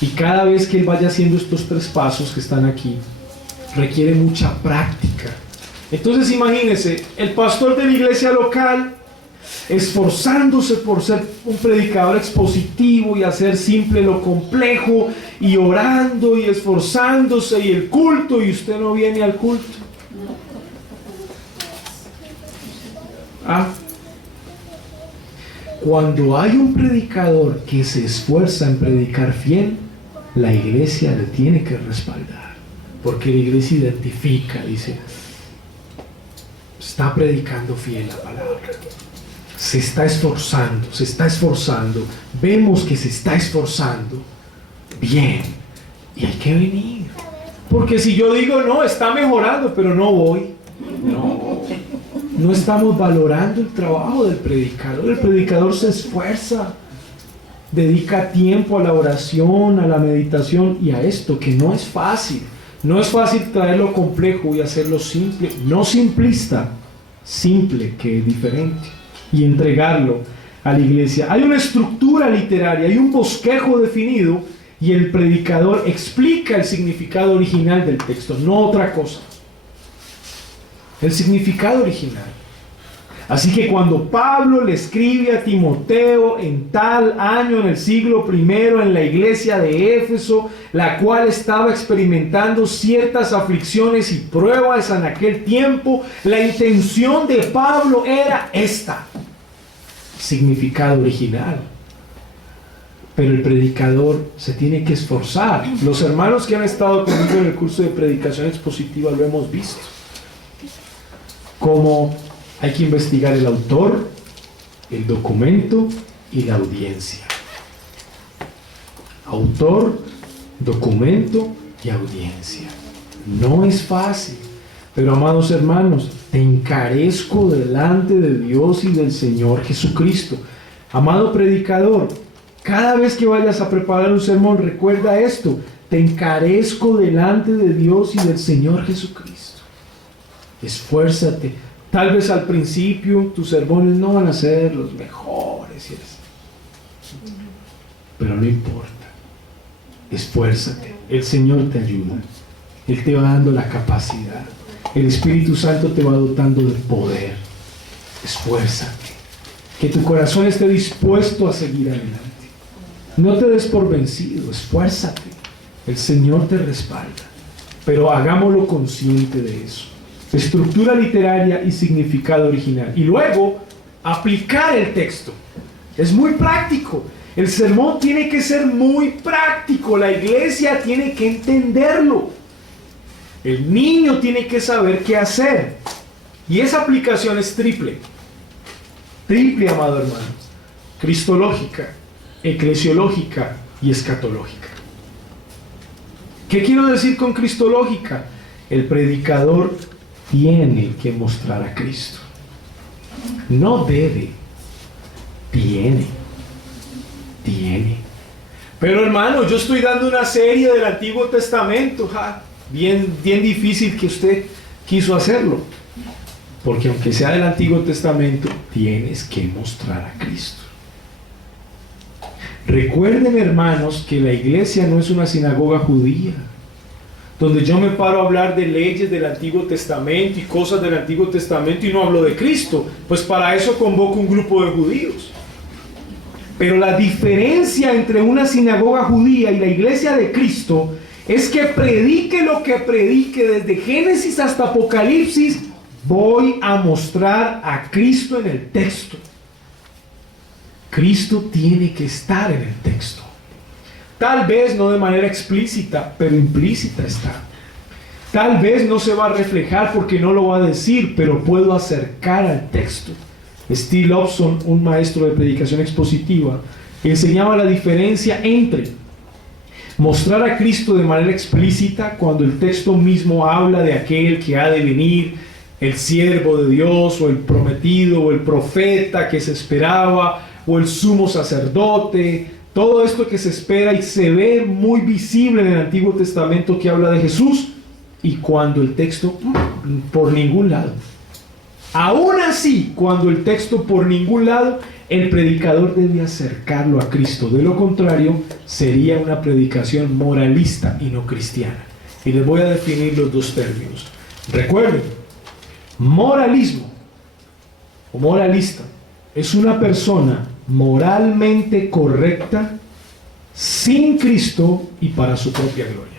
Y cada vez que él vaya haciendo estos 3 pasos que están aquí, requiere mucha práctica. Entonces imagínense, el pastor de la iglesia local esforzándose por ser un predicador expositivo y hacer simple lo complejo, y orando y esforzándose, y el culto, y usted no viene al culto. Cuando hay un predicador que se esfuerza en predicar fiel, la iglesia le tiene que respaldar, porque la iglesia identifica, dice, está predicando fiel la palabra. se está esforzando, vemos que se está esforzando, bien, y hay que venir. Porque si yo digo, no, está mejorando, pero no voy, no estamos valorando el trabajo del predicador. El predicador se esfuerza, dedica tiempo a la oración, a la meditación y a esto, que no es fácil. No es fácil traerlo complejo y hacerlo simple, no simplista, simple, que es diferente, y entregarlo a la iglesia. Hay una estructura literaria, hay un bosquejo definido, y el predicador explica el significado original del texto, no otra cosa. El significado original. Así que cuando Pablo le escribe a Timoteo en tal año, en el siglo I, en la iglesia de Éfeso, la cual estaba experimentando ciertas aflicciones y pruebas en aquel tiempo, la intención de Pablo era esta: significado original. Pero el predicador se tiene que esforzar. Los hermanos que han estado conmigo en el curso de predicación expositiva lo hemos visto. Como hay que investigar el autor, el documento y la audiencia. Autor, documento y audiencia. No es fácil, pero amados hermanos, te encarezco delante de Dios y del Señor Jesucristo. Amado predicador, cada vez que vayas a preparar un sermón, recuerda esto: te encarezco delante de Dios y del Señor Jesucristo. Esfuérzate. Tal vez al principio tus sermones no van a ser los mejores, pero no importa. Esfuérzate. El Señor te ayuda. Él te va dando la capacidad. El Espíritu Santo te va dotando de poder. Esfuérzate. Que tu corazón esté dispuesto a seguir adelante. No te des por vencido. Esfuérzate. El Señor te respalda. Pero hagámoslo consciente de eso. Estructura literaria y significado original. Y luego, aplicar el texto. Es muy práctico. El sermón tiene que ser muy práctico. La iglesia tiene que entenderlo. El niño tiene que saber qué hacer. Y esa aplicación es triple. Triple, amado hermano. Cristológica, eclesiológica y escatológica. ¿Qué quiero decir con cristológica? El predicador tiene que mostrar a Cristo. No debe, tiene. Pero hermano, yo estoy dando una serie del Antiguo Testamento. Bien difícil que usted quiso hacerlo. Porque aunque sea del Antiguo Testamento, tienes que mostrar a Cristo. Recuerden, hermanos, que la iglesia no es una sinagoga judía, donde yo me paro a hablar de leyes del Antiguo Testamento y cosas del Antiguo Testamento y no hablo de Cristo. Pues para eso convoco un grupo de judíos. Pero la diferencia entre una sinagoga judía y la iglesia de Cristo es que predique lo que predique, desde Génesis hasta Apocalipsis, voy a mostrar a Cristo en el texto. Cristo tiene que estar en el texto. Tal vez no de manera explícita, pero implícita está. Tal vez no se va a reflejar porque no lo va a decir, pero puedo acercar al texto. Steve Lobson, un maestro de predicación expositiva, enseñaba la diferencia entre mostrar a Cristo de manera explícita, cuando el texto mismo habla de aquel que ha de venir, el siervo de Dios, o el prometido, o el profeta que se esperaba, o el sumo sacerdote. Todo esto que se espera y se ve muy visible en el Antiguo Testamento que habla de Jesús, y cuando el texto por ningún lado. Aún así, cuando el texto por ningún lado, el predicador debe acercarlo a Cristo. De lo contrario, sería una predicación moralista y no cristiana. Y les voy a definir los dos términos. Recuerden, moralismo o moralista es una persona moralmente correcta, sin Cristo y para su propia gloria.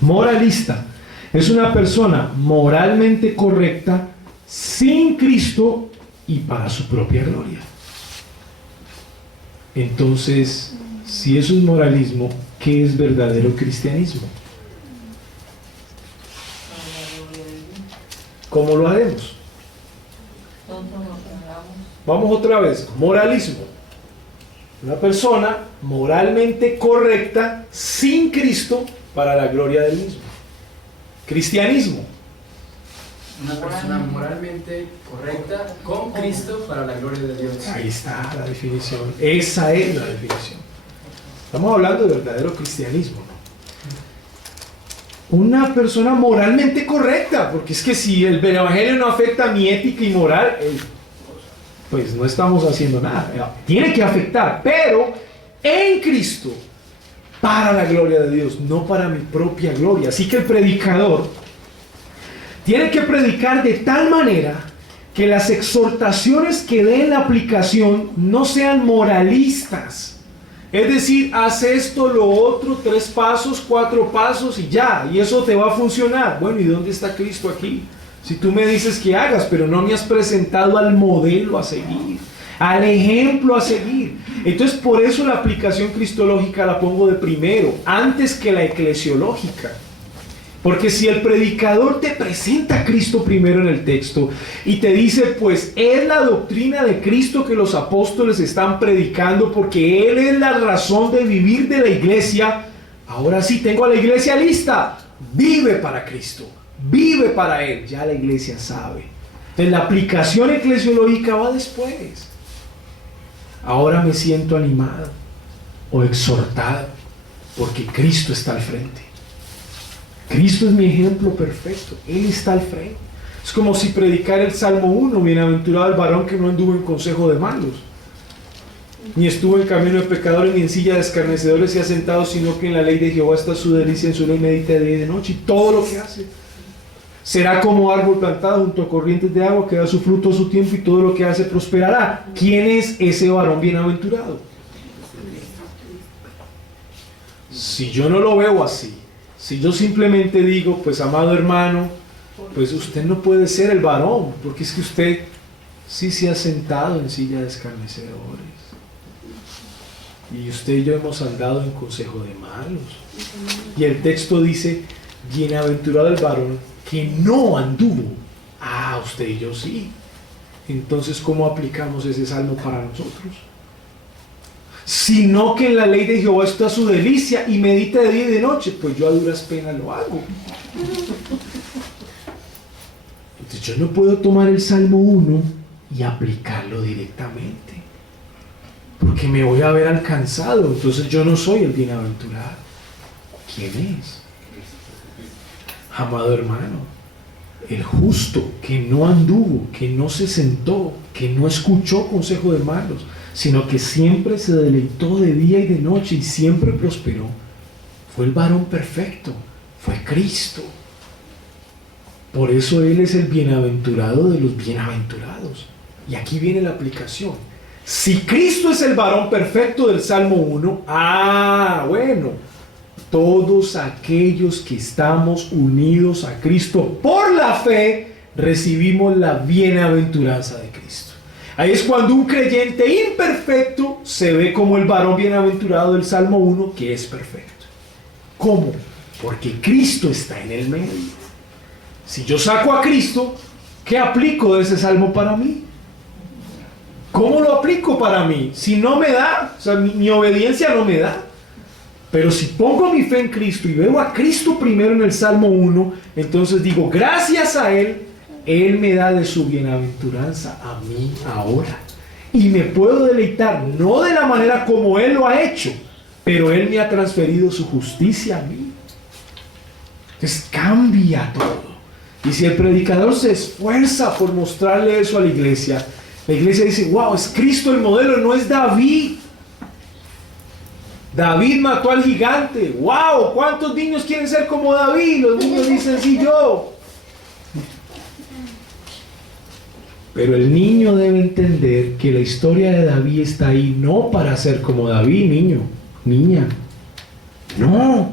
Moralista es una persona moralmente correcta, sin Cristo y para su propia gloria. Entonces, si eso es moralismo, ¿qué es verdadero cristianismo? ¿Cómo lo haremos? Vamos otra vez, moralismo. Una persona moralmente correcta sin Cristo para la gloria del mismo. Cristianismo. Una persona moralmente correcta con Cristo para la gloria de Dios. Ahí está la definición. Esa es la definición. Estamos hablando de verdadero cristianismo, ¿no? Una persona moralmente correcta, porque es que si el evangelio no afecta mi ética y moral, pues no estamos haciendo nada. Tiene que afectar, pero en Cristo, para la gloria de Dios, no para mi propia gloria. Así que el predicador tiene que predicar de tal manera que las exhortaciones que dé en la aplicación no sean moralistas. Es decir, haz esto, lo otro, 3 pasos, 4 pasos y ya, y eso te va a funcionar. Bueno, ¿y dónde está Cristo aquí? Si tú me dices que hagas, pero no me has presentado al modelo a seguir, al ejemplo a seguir. Entonces, por eso la aplicación cristológica la pongo de primero, antes que la eclesiológica. Porque si el predicador te presenta a Cristo primero en el texto y te dice, pues es la doctrina de Cristo que los apóstoles están predicando porque Él es la razón de vivir de la iglesia, ahora sí tengo a la iglesia lista, vive para Cristo, vive para Él, ya la iglesia sabe. Entonces la aplicación eclesiológica va después. Ahora me siento animado o exhortado porque Cristo está al frente. Cristo es mi ejemplo perfecto, Él está al frente. Es como si predicara el Salmo 1, bienaventurado el varón que no anduvo en consejo de malos, ni estuvo en camino de pecadores, ni en silla de escarnecedores se ha sentado, sino que en la ley de Jehová está su delicia, en su ley medita de día y de noche, y todo lo que hace. Será como árbol plantado junto a corrientes de agua, que da su fruto a su tiempo, y todo lo que hace prosperará. ¿Quién es ese varón bienaventurado? Si yo no lo veo así, si yo simplemente digo, pues amado hermano, pues usted no puede ser el varón, porque es que usted sí se ha sentado en silla de escarnecedores. Y usted y yo hemos andado en consejo de malos. Y el texto dice, bienaventurado el varón que no anduvo. Ah, usted y yo sí. Entonces, ¿cómo aplicamos ese salmo para nosotros? Sino que en la ley de Jehová está su delicia y medita de día y de noche, pues yo a duras penas lo hago. Entonces yo no puedo tomar el Salmo 1 y aplicarlo directamente, porque me voy a ver alcanzado. Entonces yo no soy el bienaventurado. ¿Quién es? Amado hermano, el justo que no anduvo, que no se sentó, que no escuchó consejo de malos, sino que siempre se deleitó de día y de noche y siempre prosperó, fue el varón perfecto, fue Cristo. Por eso Él es el bienaventurado de los bienaventurados. Y aquí viene la aplicación. Si Cristo es el varón perfecto del Salmo 1, bueno, todos aquellos que estamos unidos a Cristo por la fe, recibimos la bienaventuranza de Cristo. Ahí es cuando un creyente imperfecto se ve como el varón bienaventurado del Salmo 1, que es perfecto. ¿Cómo? Porque Cristo está en el medio. Si yo saco a Cristo, ¿qué aplico de ese salmo para mí? ¿Cómo lo aplico para mí? Si no me da, o sea, mi obediencia no me da. Pero si pongo mi fe en Cristo y veo a Cristo primero en el Salmo 1, entonces digo, gracias a Él, Él me da de su bienaventuranza a mí ahora. Y me puedo deleitar, no de la manera como Él lo ha hecho, pero Él me ha transferido su justicia a mí. Entonces cambia todo. Y si el predicador se esfuerza por mostrarle eso a la iglesia dice, wow, es Cristo el modelo, no es David. David mató al gigante. ¡Wow! ¿Cuántos niños quieren ser como David? Los niños dicen, sí, yo. Pero el niño debe entender que la historia de David está ahí no para ser como David, niño, niña. No.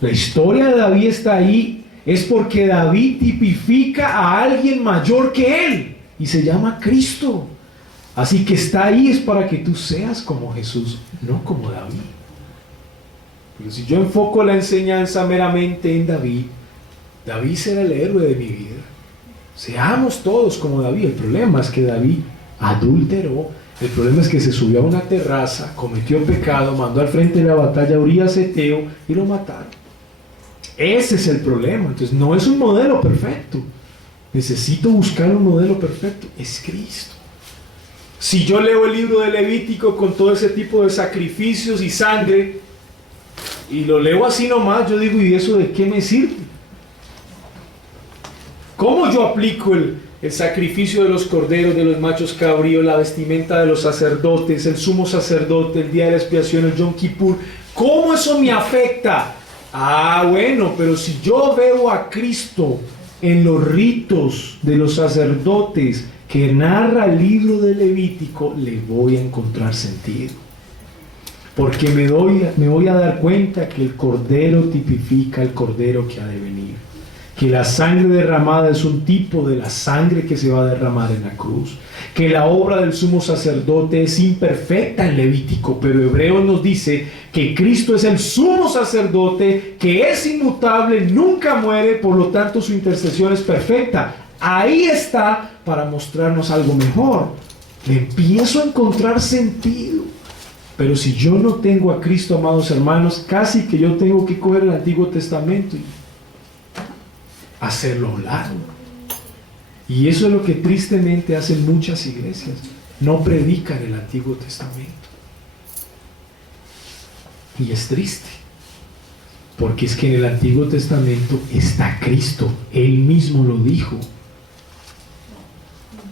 La historia de David está ahí es porque David tipifica a alguien mayor que él y se llama Cristo. Así que está ahí es para que tú seas como Jesús, no como David. Pero si yo enfoco la enseñanza meramente en David, David será el héroe de mi vida. Seamos todos como David. El problema es que David adulteró. El problema es que se subió a una terraza, cometió pecado, mandó al frente de la batalla a Urías Eteo y lo mataron. Ese es el problema. Entonces no es un modelo perfecto. Necesito buscar un modelo perfecto. Es Cristo. Si yo leo el libro de Levítico con todo ese tipo de sacrificios y sangre, y lo leo así nomás, yo digo, ¿y eso de qué me sirve? ¿Cómo yo aplico el sacrificio de los corderos, de los machos cabríos, la vestimenta de los sacerdotes, el sumo sacerdote, el día de la expiación, el Yom Kippur? ¿Cómo eso me afecta? Ah, bueno, pero si yo veo a Cristo en los ritos de los sacerdotes que narra el libro de Levítico, le voy a encontrar sentido. Porque me voy a dar cuenta que el cordero tipifica el cordero que ha de venir. Que la sangre derramada es un tipo de la sangre que se va a derramar en la cruz. Que la obra del sumo sacerdote es imperfecta en Levítico, pero Hebreos nos dice que Cristo es el sumo sacerdote, que es inmutable, nunca muere, por lo tanto su intercesión es perfecta. Ahí está para mostrarnos algo mejor. Le empiezo a encontrar sentido. Pero si yo no tengo a Cristo, amados hermanos, casi que yo tengo que coger el Antiguo Testamento y hacerlo a un lado. Y eso es lo que tristemente hacen muchas iglesias. No predican el Antiguo Testamento. Y es triste, porque es que en el Antiguo Testamento está Cristo. Él mismo lo dijo.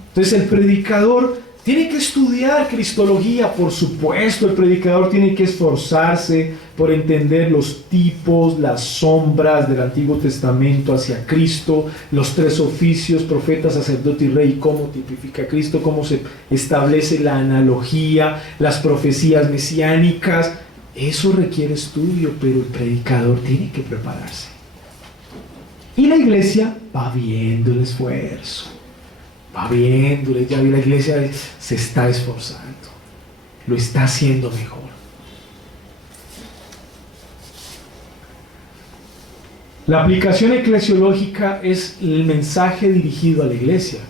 Entonces el predicador tiene que estudiar cristología, por supuesto. El predicador tiene que esforzarse por entender los tipos, las sombras del Antiguo Testamento hacia Cristo, los tres oficios, profeta, sacerdote y rey, cómo tipifica a Cristo, cómo se establece la analogía, las profecías mesiánicas. Eso requiere estudio, pero el predicador tiene que prepararse. Y la iglesia va viendo el esfuerzo. Va viéndole, ya vi, la iglesia se está esforzando, lo está haciendo mejor. La aplicación eclesiológica es el mensaje dirigido a la iglesia,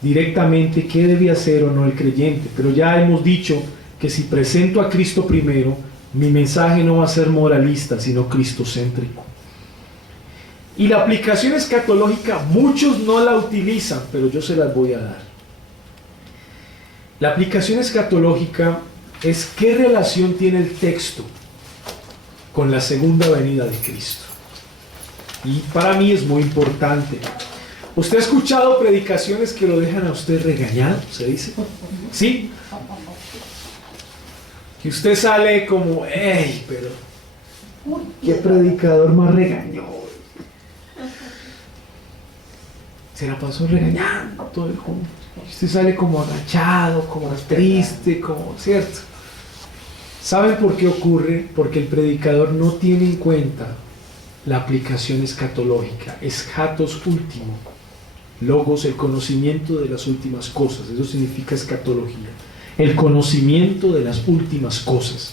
directamente qué debe hacer o no el creyente. Pero ya hemos dicho que si presento a Cristo primero, mi mensaje no va a ser moralista, sino cristocéntrico. Y la aplicación escatológica, muchos no la utilizan, pero yo se las voy a dar. La aplicación escatológica es qué relación tiene el texto con la segunda venida de Cristo. Y para mí es muy importante. ¿Usted ha escuchado predicaciones que lo dejan a usted regañado? ¿Se dice? ¿Sí? Que usted sale como, ¡ey! Pero ¿qué predicador más regañó? Se la pasó regañando todo el mundo. Usted sale como agachado, como triste, como, ¿cierto? ¿Saben por qué ocurre? Porque el predicador no tiene en cuenta la aplicación escatológica. Es hatos último. Logos, el conocimiento de las últimas cosas. Eso significa escatología. El conocimiento de las últimas cosas.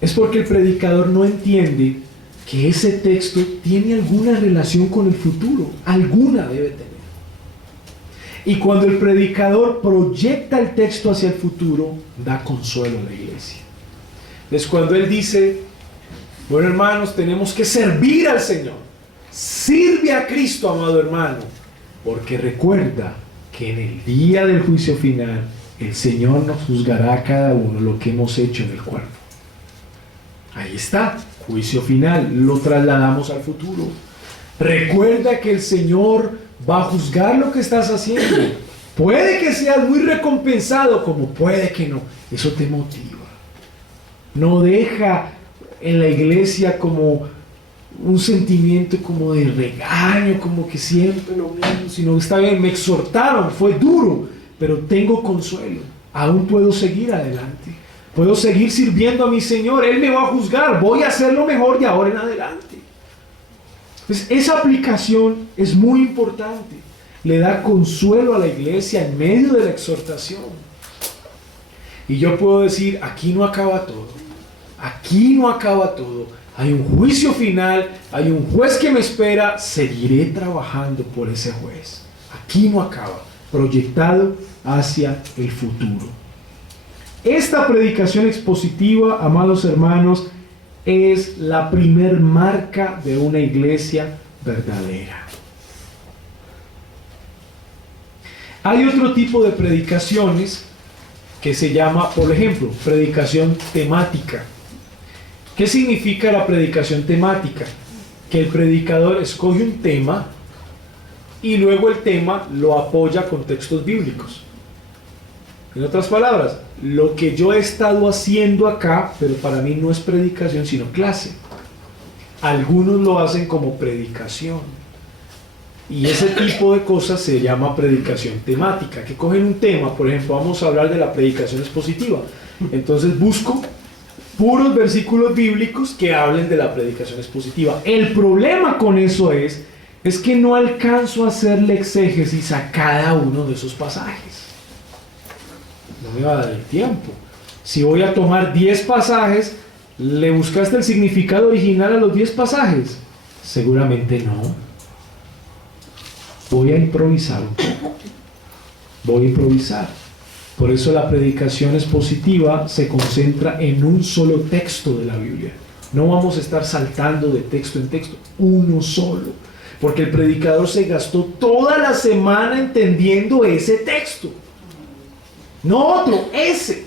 Es porque el predicador no entiende que ese texto tiene alguna relación con el futuro, alguna debe tener. Y cuando el predicador proyecta el texto hacia el futuro, da consuelo a la iglesia. Es cuando él dice, bueno hermanos, tenemos que servir al Señor. Sirve a Cristo, amado hermano, porque recuerda que en el día del juicio final, el Señor nos juzgará a cada uno lo que hemos hecho en el cuerpo. Ahí está. Juicio final, lo trasladamos al futuro. Recuerda que el Señor va a juzgar lo que estás haciendo. Puede que seas muy recompensado, como puede que no. Eso te motiva. No deja en la iglesia como un sentimiento como de regaño, como que siempre lo mismo, sino está bien, me exhortaron, fue duro, pero tengo consuelo. Aún puedo seguir adelante. Puedo seguir sirviendo a mi Señor. Él me va a juzgar. Voy a hacer lo mejor de ahora en adelante. Entonces, esa aplicación es muy importante. Le da consuelo a la iglesia en medio de la exhortación. Y yo puedo decir, aquí no acaba todo. Aquí no acaba todo. Hay un juicio final. Hay un juez que me espera. Seguiré trabajando por ese juez. Aquí no acaba. proyectado hacia el futuro. Esta predicación expositiva, amados hermanos, es la primer marca de una iglesia verdadera. Hay otro tipo de predicaciones que se llama, por ejemplo, predicación temática. ¿Qué significa la predicación temática? Que el predicador escoge un tema y luego el tema lo apoya con textos bíblicos. En otras palabras, lo que yo he estado haciendo acá, pero para mí no es predicación sino clase. Algunos lo hacen como predicación. Y ese tipo de cosas se llama predicación temática, que cogen un tema, por ejemplo, vamos a hablar de la predicación expositiva. Entonces busco puros versículos bíblicos que hablen de la predicación expositiva. El problema con eso es que no alcanzo a hacerle exégesis a cada uno de esos pasajes. No me va a dar el tiempo. Si voy a tomar 10 pasajes, ¿le buscaste el significado original a los 10 pasajes? Seguramente no. Voy a improvisar un poco. Voy a improvisar. Por eso la predicación expositiva se concentra en un solo texto de la Biblia. No vamos a estar saltando de texto en texto, uno solo. Porque el predicador se gastó toda la semana entendiendo ese texto. No otro, ese.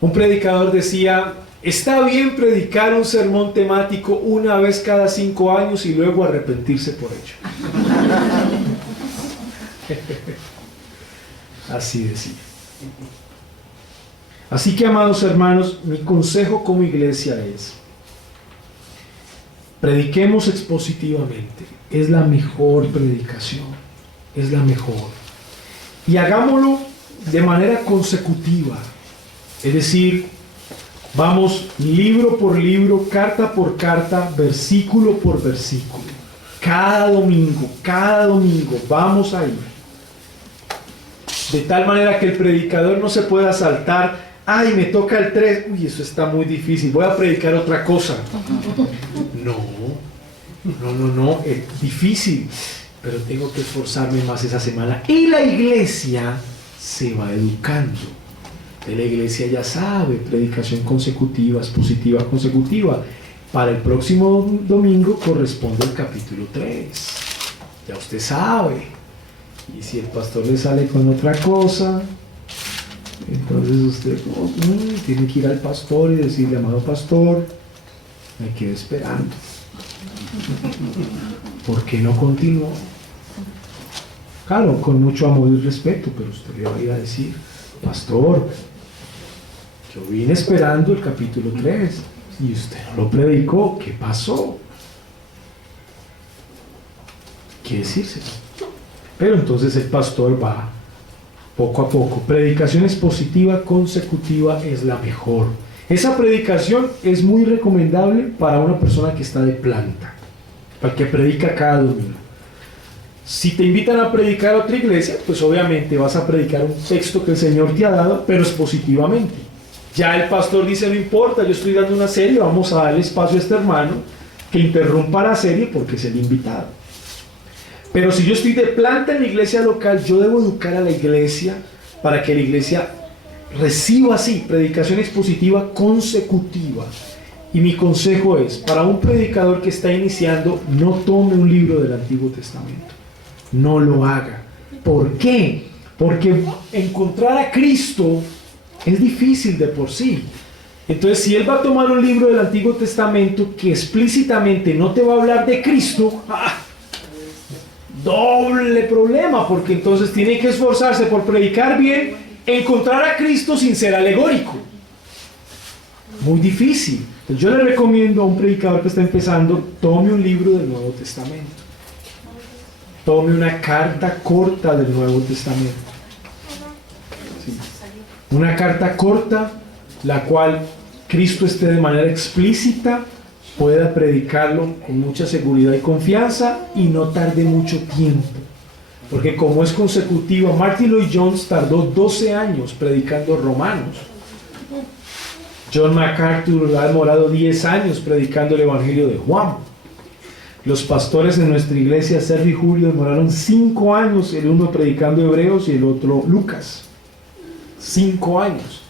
Un predicador decía: está bien predicar un sermón temático una vez cada 5 años y luego arrepentirse por ello. Así decía. Así que, amados hermanos, mi consejo como iglesia es: prediquemos expositivamente. Es la mejor predicación. Es la mejor. Y hagámoslo de manera consecutiva. Es decir, vamos libro por libro, carta por carta, versículo por versículo. Cada domingo, vamos a ir. De tal manera que el predicador no se pueda saltar: ay, me toca el 3, uy, eso está muy difícil, voy a predicar otra cosa. No, es difícil, pero tengo que esforzarme más esa semana. Y la iglesia se va educando. La iglesia ya sabe, predicación consecutiva, expositiva consecutiva. Para el próximo domingo corresponde el capítulo 3. Ya usted sabe. Y si el pastor le sale con otra cosa, entonces usted tiene que ir al pastor y decirle: amado pastor, me quedé esperando. ¿Por qué no continuó? Claro, con mucho amor y respeto, pero usted le va a ir a decir: pastor, yo vine esperando el capítulo 3 y usted no lo predicó. ¿Qué pasó? ¿Qué decirse? Pero entonces el pastor va poco a poco. Predicación expositiva consecutiva es la mejor. Esa predicación es muy recomendable para una persona que está de planta, para el que predica cada domingo. Si te invitan a predicar a otra iglesia, pues obviamente vas a predicar un texto que el Señor te ha dado, pero expositivamente. Ya el pastor dice: no importa, yo estoy dando una serie, vamos a darle espacio a este hermano que interrumpa la serie porque es el invitado. Pero si yo estoy de planta en la iglesia local, yo debo educar a la iglesia para que la iglesia reciba así predicación expositiva consecutiva. Y mi consejo es: para un predicador que está iniciando, no tome un libro del Antiguo Testamento. No lo haga. ¿Por qué? Porque encontrar a Cristo es difícil de por sí. Entonces, si él va a tomar un libro del Antiguo Testamento que explícitamente no te va a hablar de Cristo, doble problema, porque entonces tiene que esforzarse por predicar bien, encontrar a Cristo sin ser alegórico. Muy difícil. Entonces, yo le recomiendo a un predicador que está empezando: tome un libro del Nuevo Testamento. Tome una carta corta del Nuevo Testamento. Sí. Una carta corta, la cual Cristo esté de manera explícita, pueda predicarlo con mucha seguridad y confianza y no tarde mucho tiempo. Porque como es consecutiva, Martin Lloyd-Jones tardó 12 años predicando Romanos. John MacArthur ha demorado 10 años predicando el Evangelio de Juan. Los pastores en nuestra iglesia, Sergio y Julio, demoraron 5 años, el uno predicando Hebreos y el otro Lucas. 5 años.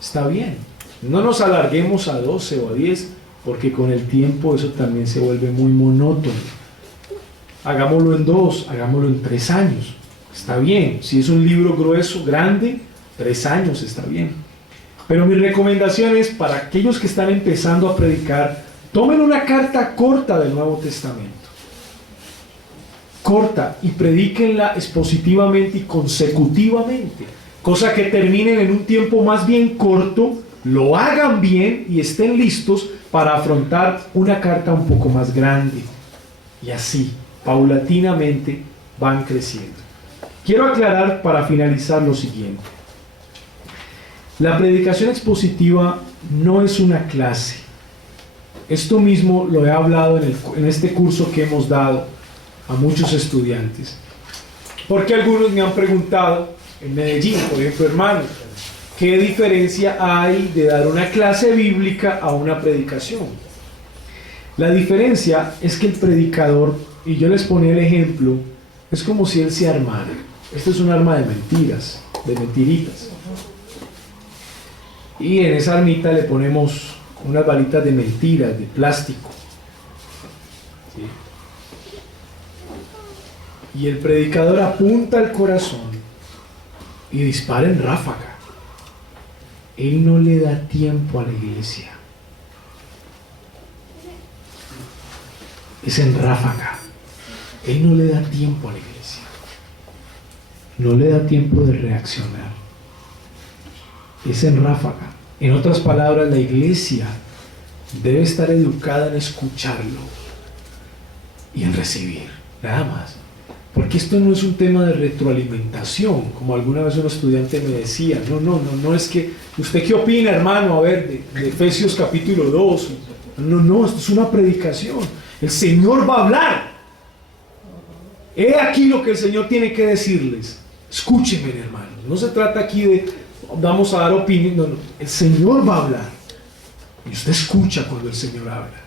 Está bien. No nos alarguemos a 12 o a 10, porque con el tiempo eso también se vuelve muy monótono. Hagámoslo en 2, hagámoslo en 3 años. Está bien. Si es un libro grueso, grande, 3 años está bien. Pero mi recomendación es para aquellos que están empezando a predicar, tomen una carta corta del Nuevo Testamento. Corta, y predíquenla expositivamente y consecutivamente. Cosa que terminen en un tiempo más bien corto, lo hagan bien y estén listos para afrontar una carta un poco más grande. Y así, paulatinamente, van creciendo. Quiero aclarar para finalizar lo siguiente. La predicación expositiva no es una clase. Esto mismo lo he hablado en este curso que hemos dado a muchos estudiantes. Porque algunos me han preguntado, en Medellín, por ejemplo, hermano, ¿qué diferencia hay de dar una clase bíblica a una predicación? La diferencia es que el predicador, y yo les ponía el ejemplo, es como si él se armara. Esto es un arma de mentiras, de mentiritas. Y en esa armita le ponemos unas balitas de mentiras, de plástico. ¿Sí? Y el predicador apunta al corazón y dispara en ráfaga. Él no le da tiempo a la iglesia. Es en ráfaga. Él no le da tiempo a la iglesia. No le da tiempo de reaccionar. Es en ráfaga. En otras palabras, la iglesia debe estar educada en escucharlo y en recibir, nada más. Porque esto no es un tema de retroalimentación, como alguna vez un estudiante me decía. No es que, ¿usted qué opina, hermano? A ver, de Efesios capítulo 2. No, esto es una predicación. El Señor va a hablar. He aquí lo que el Señor tiene que decirles. Escúchenme, hermano. No se trata aquí de vamos a dar opinión. No. El Señor va a hablar. Y usted escucha cuando el Señor habla.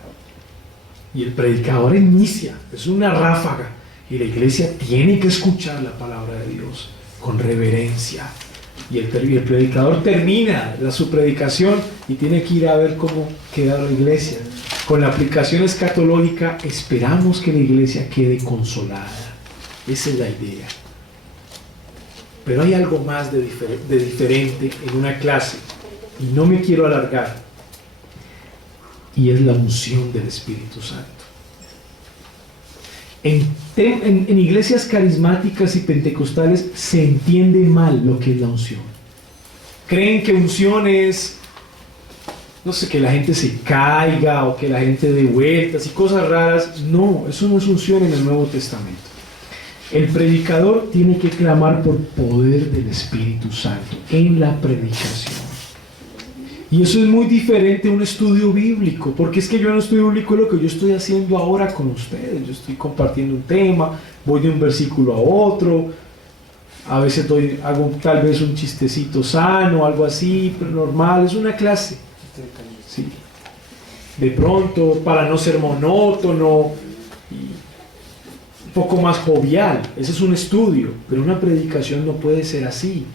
Y el predicador inicia. Es una ráfaga. Y la iglesia tiene que escuchar la palabra de Dios con reverencia. Y el predicador termina su predicación y tiene que ir a ver cómo queda la iglesia. Con la aplicación escatológica esperamos que la iglesia quede consolada. Esa es la idea. Pero hay algo más de diferente en una clase, y no me quiero alargar, y es la unción del Espíritu Santo. En iglesias carismáticas y pentecostales se entiende mal lo que es la unción. Creen que unción es, no sé, que la gente se caiga o que la gente dé vueltas y cosas raras. No, eso no es unción en el Nuevo Testamento. El predicador tiene que clamar por poder del Espíritu Santo en la predicación. Y eso es muy diferente a un estudio bíblico, porque es que yo en un estudio bíblico es lo que yo estoy haciendo ahora con ustedes. Yo estoy compartiendo un tema, voy de un versículo a otro, a veces hago tal vez un chistecito sano, algo así, pero normal, es una clase. ¿Sí? De pronto, para no ser monótono, y un poco más jovial, ese es un estudio, pero una predicación no puede ser así.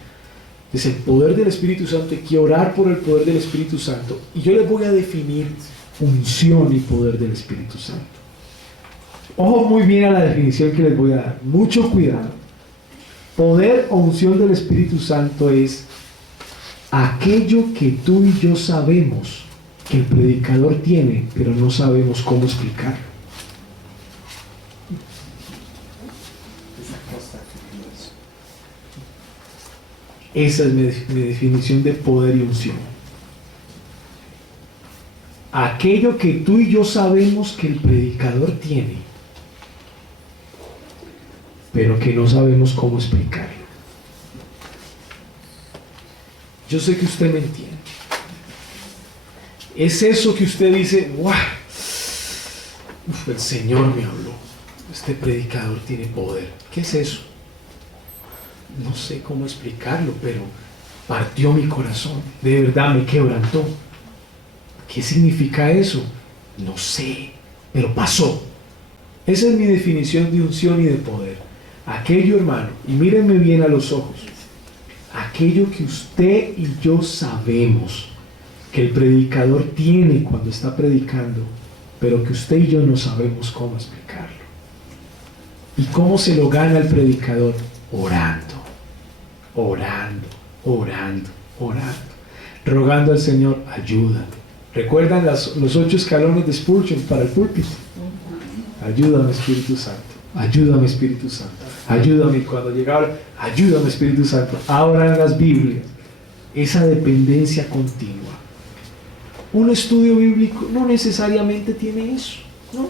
Es el poder del Espíritu Santo, hay que orar por el poder del Espíritu Santo. Y yo les voy a definir unción y poder del Espíritu Santo. Ojo muy bien a la definición que les voy a dar, mucho cuidado. Poder o unción del Espíritu Santo es aquello que tú y yo sabemos que el predicador tiene, pero no sabemos cómo explicarlo. Esa es mi definición de poder y unción. Aquello que tú y yo sabemos que el predicador tiene, pero que no sabemos cómo explicarlo. Yo sé que usted me entiende. Es eso que usted dice, ¡guau! El Señor me habló. Este predicador tiene poder. ¿Qué es eso? No sé cómo explicarlo, pero partió mi corazón. De verdad me quebrantó. ¿Qué significa eso? No sé, pero pasó. Esa es mi definición de unción y de poder. Aquello, hermano, y mírenme bien a los ojos, aquello que usted y yo sabemos que el predicador tiene cuando está predicando, pero que usted y yo no sabemos cómo explicarlo. ¿Y cómo se lo gana el predicador? Orando, orando, orando, orando, rogando al Señor, ayúdame. ¿Recuerdan los 8 escalones de Spurgeon para el púlpito? Ayúdame, Espíritu Santo, ayúdame, Espíritu Santo, ayúdame. Cuando llegaba, ayúdame, Espíritu Santo. Ahora en las Biblias, esa dependencia continua. Un estudio bíblico no necesariamente tiene eso, ¿no?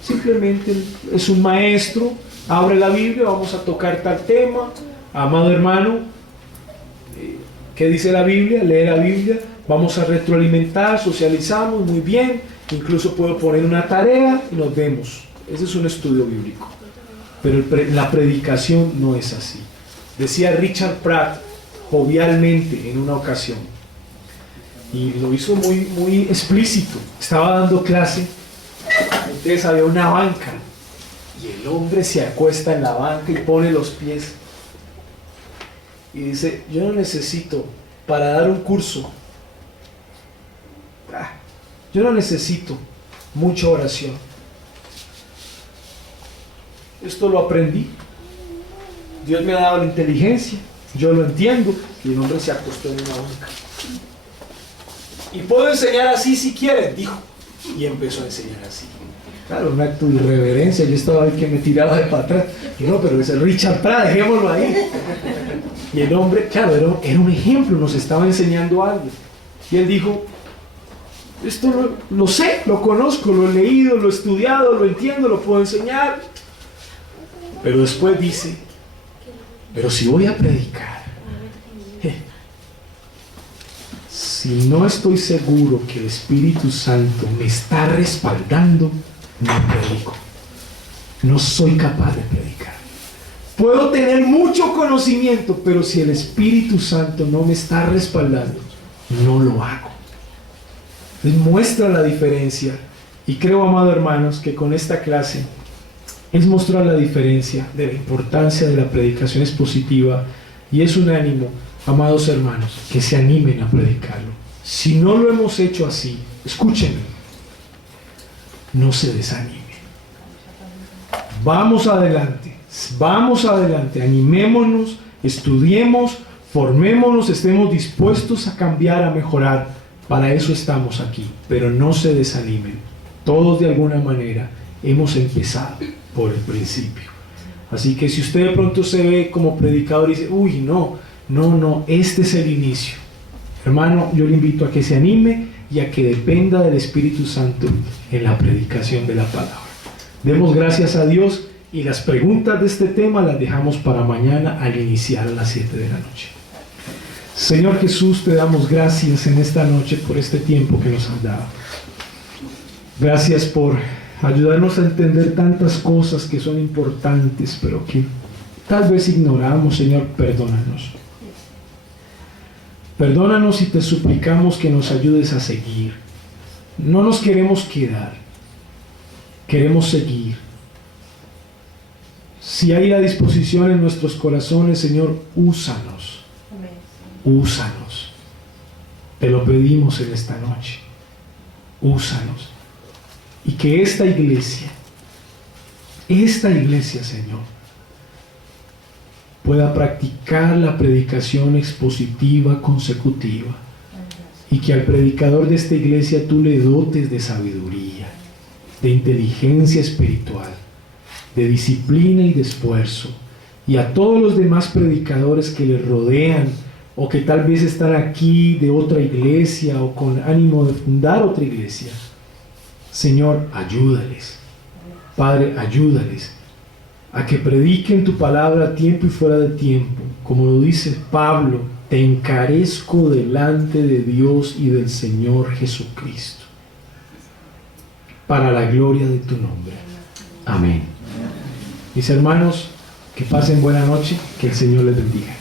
Simplemente es un maestro, abre la Biblia, vamos a tocar tal tema. Amado hermano, ¿qué dice la Biblia? Lee la Biblia, vamos a retroalimentar, socializamos, muy bien. Incluso puedo poner una tarea y nos vemos. Ese es un estudio bíblico. Pero la predicación no es así. Decía Richard Pratt jovialmente en una ocasión, y lo hizo muy explícito. Estaba dando clase, entonces había una banca y el hombre se acuesta en la banca y pone los pies y dice: yo no necesito para dar un curso, yo no necesito mucha oración. Esto lo aprendí. Dios me ha dado la inteligencia, yo lo entiendo. Y el hombre se acostó en una banca. Y puedo enseñar así si quieren, dijo. Y empezó a enseñar así. Claro, un acto de irreverencia. Yo estaba ahí que me tiraba de para atrás. Y no, pero es el Richard Pratt, dejémoslo ahí. Y el hombre, claro, era un ejemplo, nos estaba enseñando algo. Y él dijo: esto lo sé, lo conozco, lo he leído, lo he estudiado, lo entiendo, lo puedo enseñar. Pero después dice: pero si voy a predicar, si no estoy seguro que el Espíritu Santo me está respaldando, no predico. No soy capaz de predicar. Puedo tener mucho conocimiento, pero si el Espíritu Santo no me está respaldando, no lo hago. Muestra la diferencia. Y creo, amados hermanos, que con esta clase es mostrar la diferencia de la importancia de la predicación expositiva, y es un ánimo, amados hermanos, que se animen a predicarlo. Si no lo hemos hecho así, escúchenme, no se desanimen. Vamos adelante, animémonos, estudiemos, formémonos, estemos dispuestos a cambiar, a mejorar. Para eso estamos aquí, pero no se desanimen. Todos de alguna manera hemos empezado por el principio. Así que si usted de pronto se ve como predicador y dice: uy, no, este es el inicio. Hermano, yo le invito a que se anime y a que dependa del Espíritu Santo en la predicación de la palabra. Demos gracias a Dios, y las preguntas de este tema las dejamos para mañana al iniciar a las 7 de la noche. Señor Jesús, te damos gracias en esta noche por este tiempo que nos has dado. Gracias por ayudarnos a entender tantas cosas que son importantes, pero que tal vez ignoramos. Señor, perdónanos. Perdónanos y te suplicamos que nos ayudes a seguir. No nos queremos quedar, queremos seguir. Si hay la disposición en nuestros corazones, Señor, úsanos. Úsanos. Te lo pedimos en esta noche. Úsanos. Y que esta iglesia, Señor, pueda practicar la predicación expositiva consecutiva, y que al predicador de esta iglesia tú le dotes de sabiduría, de inteligencia espiritual, de disciplina y de esfuerzo, y a todos los demás predicadores que le rodean, o que tal vez están aquí de otra iglesia o con ánimo de fundar otra iglesia. Señor, ayúdales. Padre, ayúdales a que prediquen tu palabra a tiempo y fuera de tiempo. Como lo dice Pablo: te encarezco delante de Dios y del Señor Jesucristo, para la gloria de tu nombre. Amén. Mis hermanos, que pasen buena noche, que el Señor les bendiga.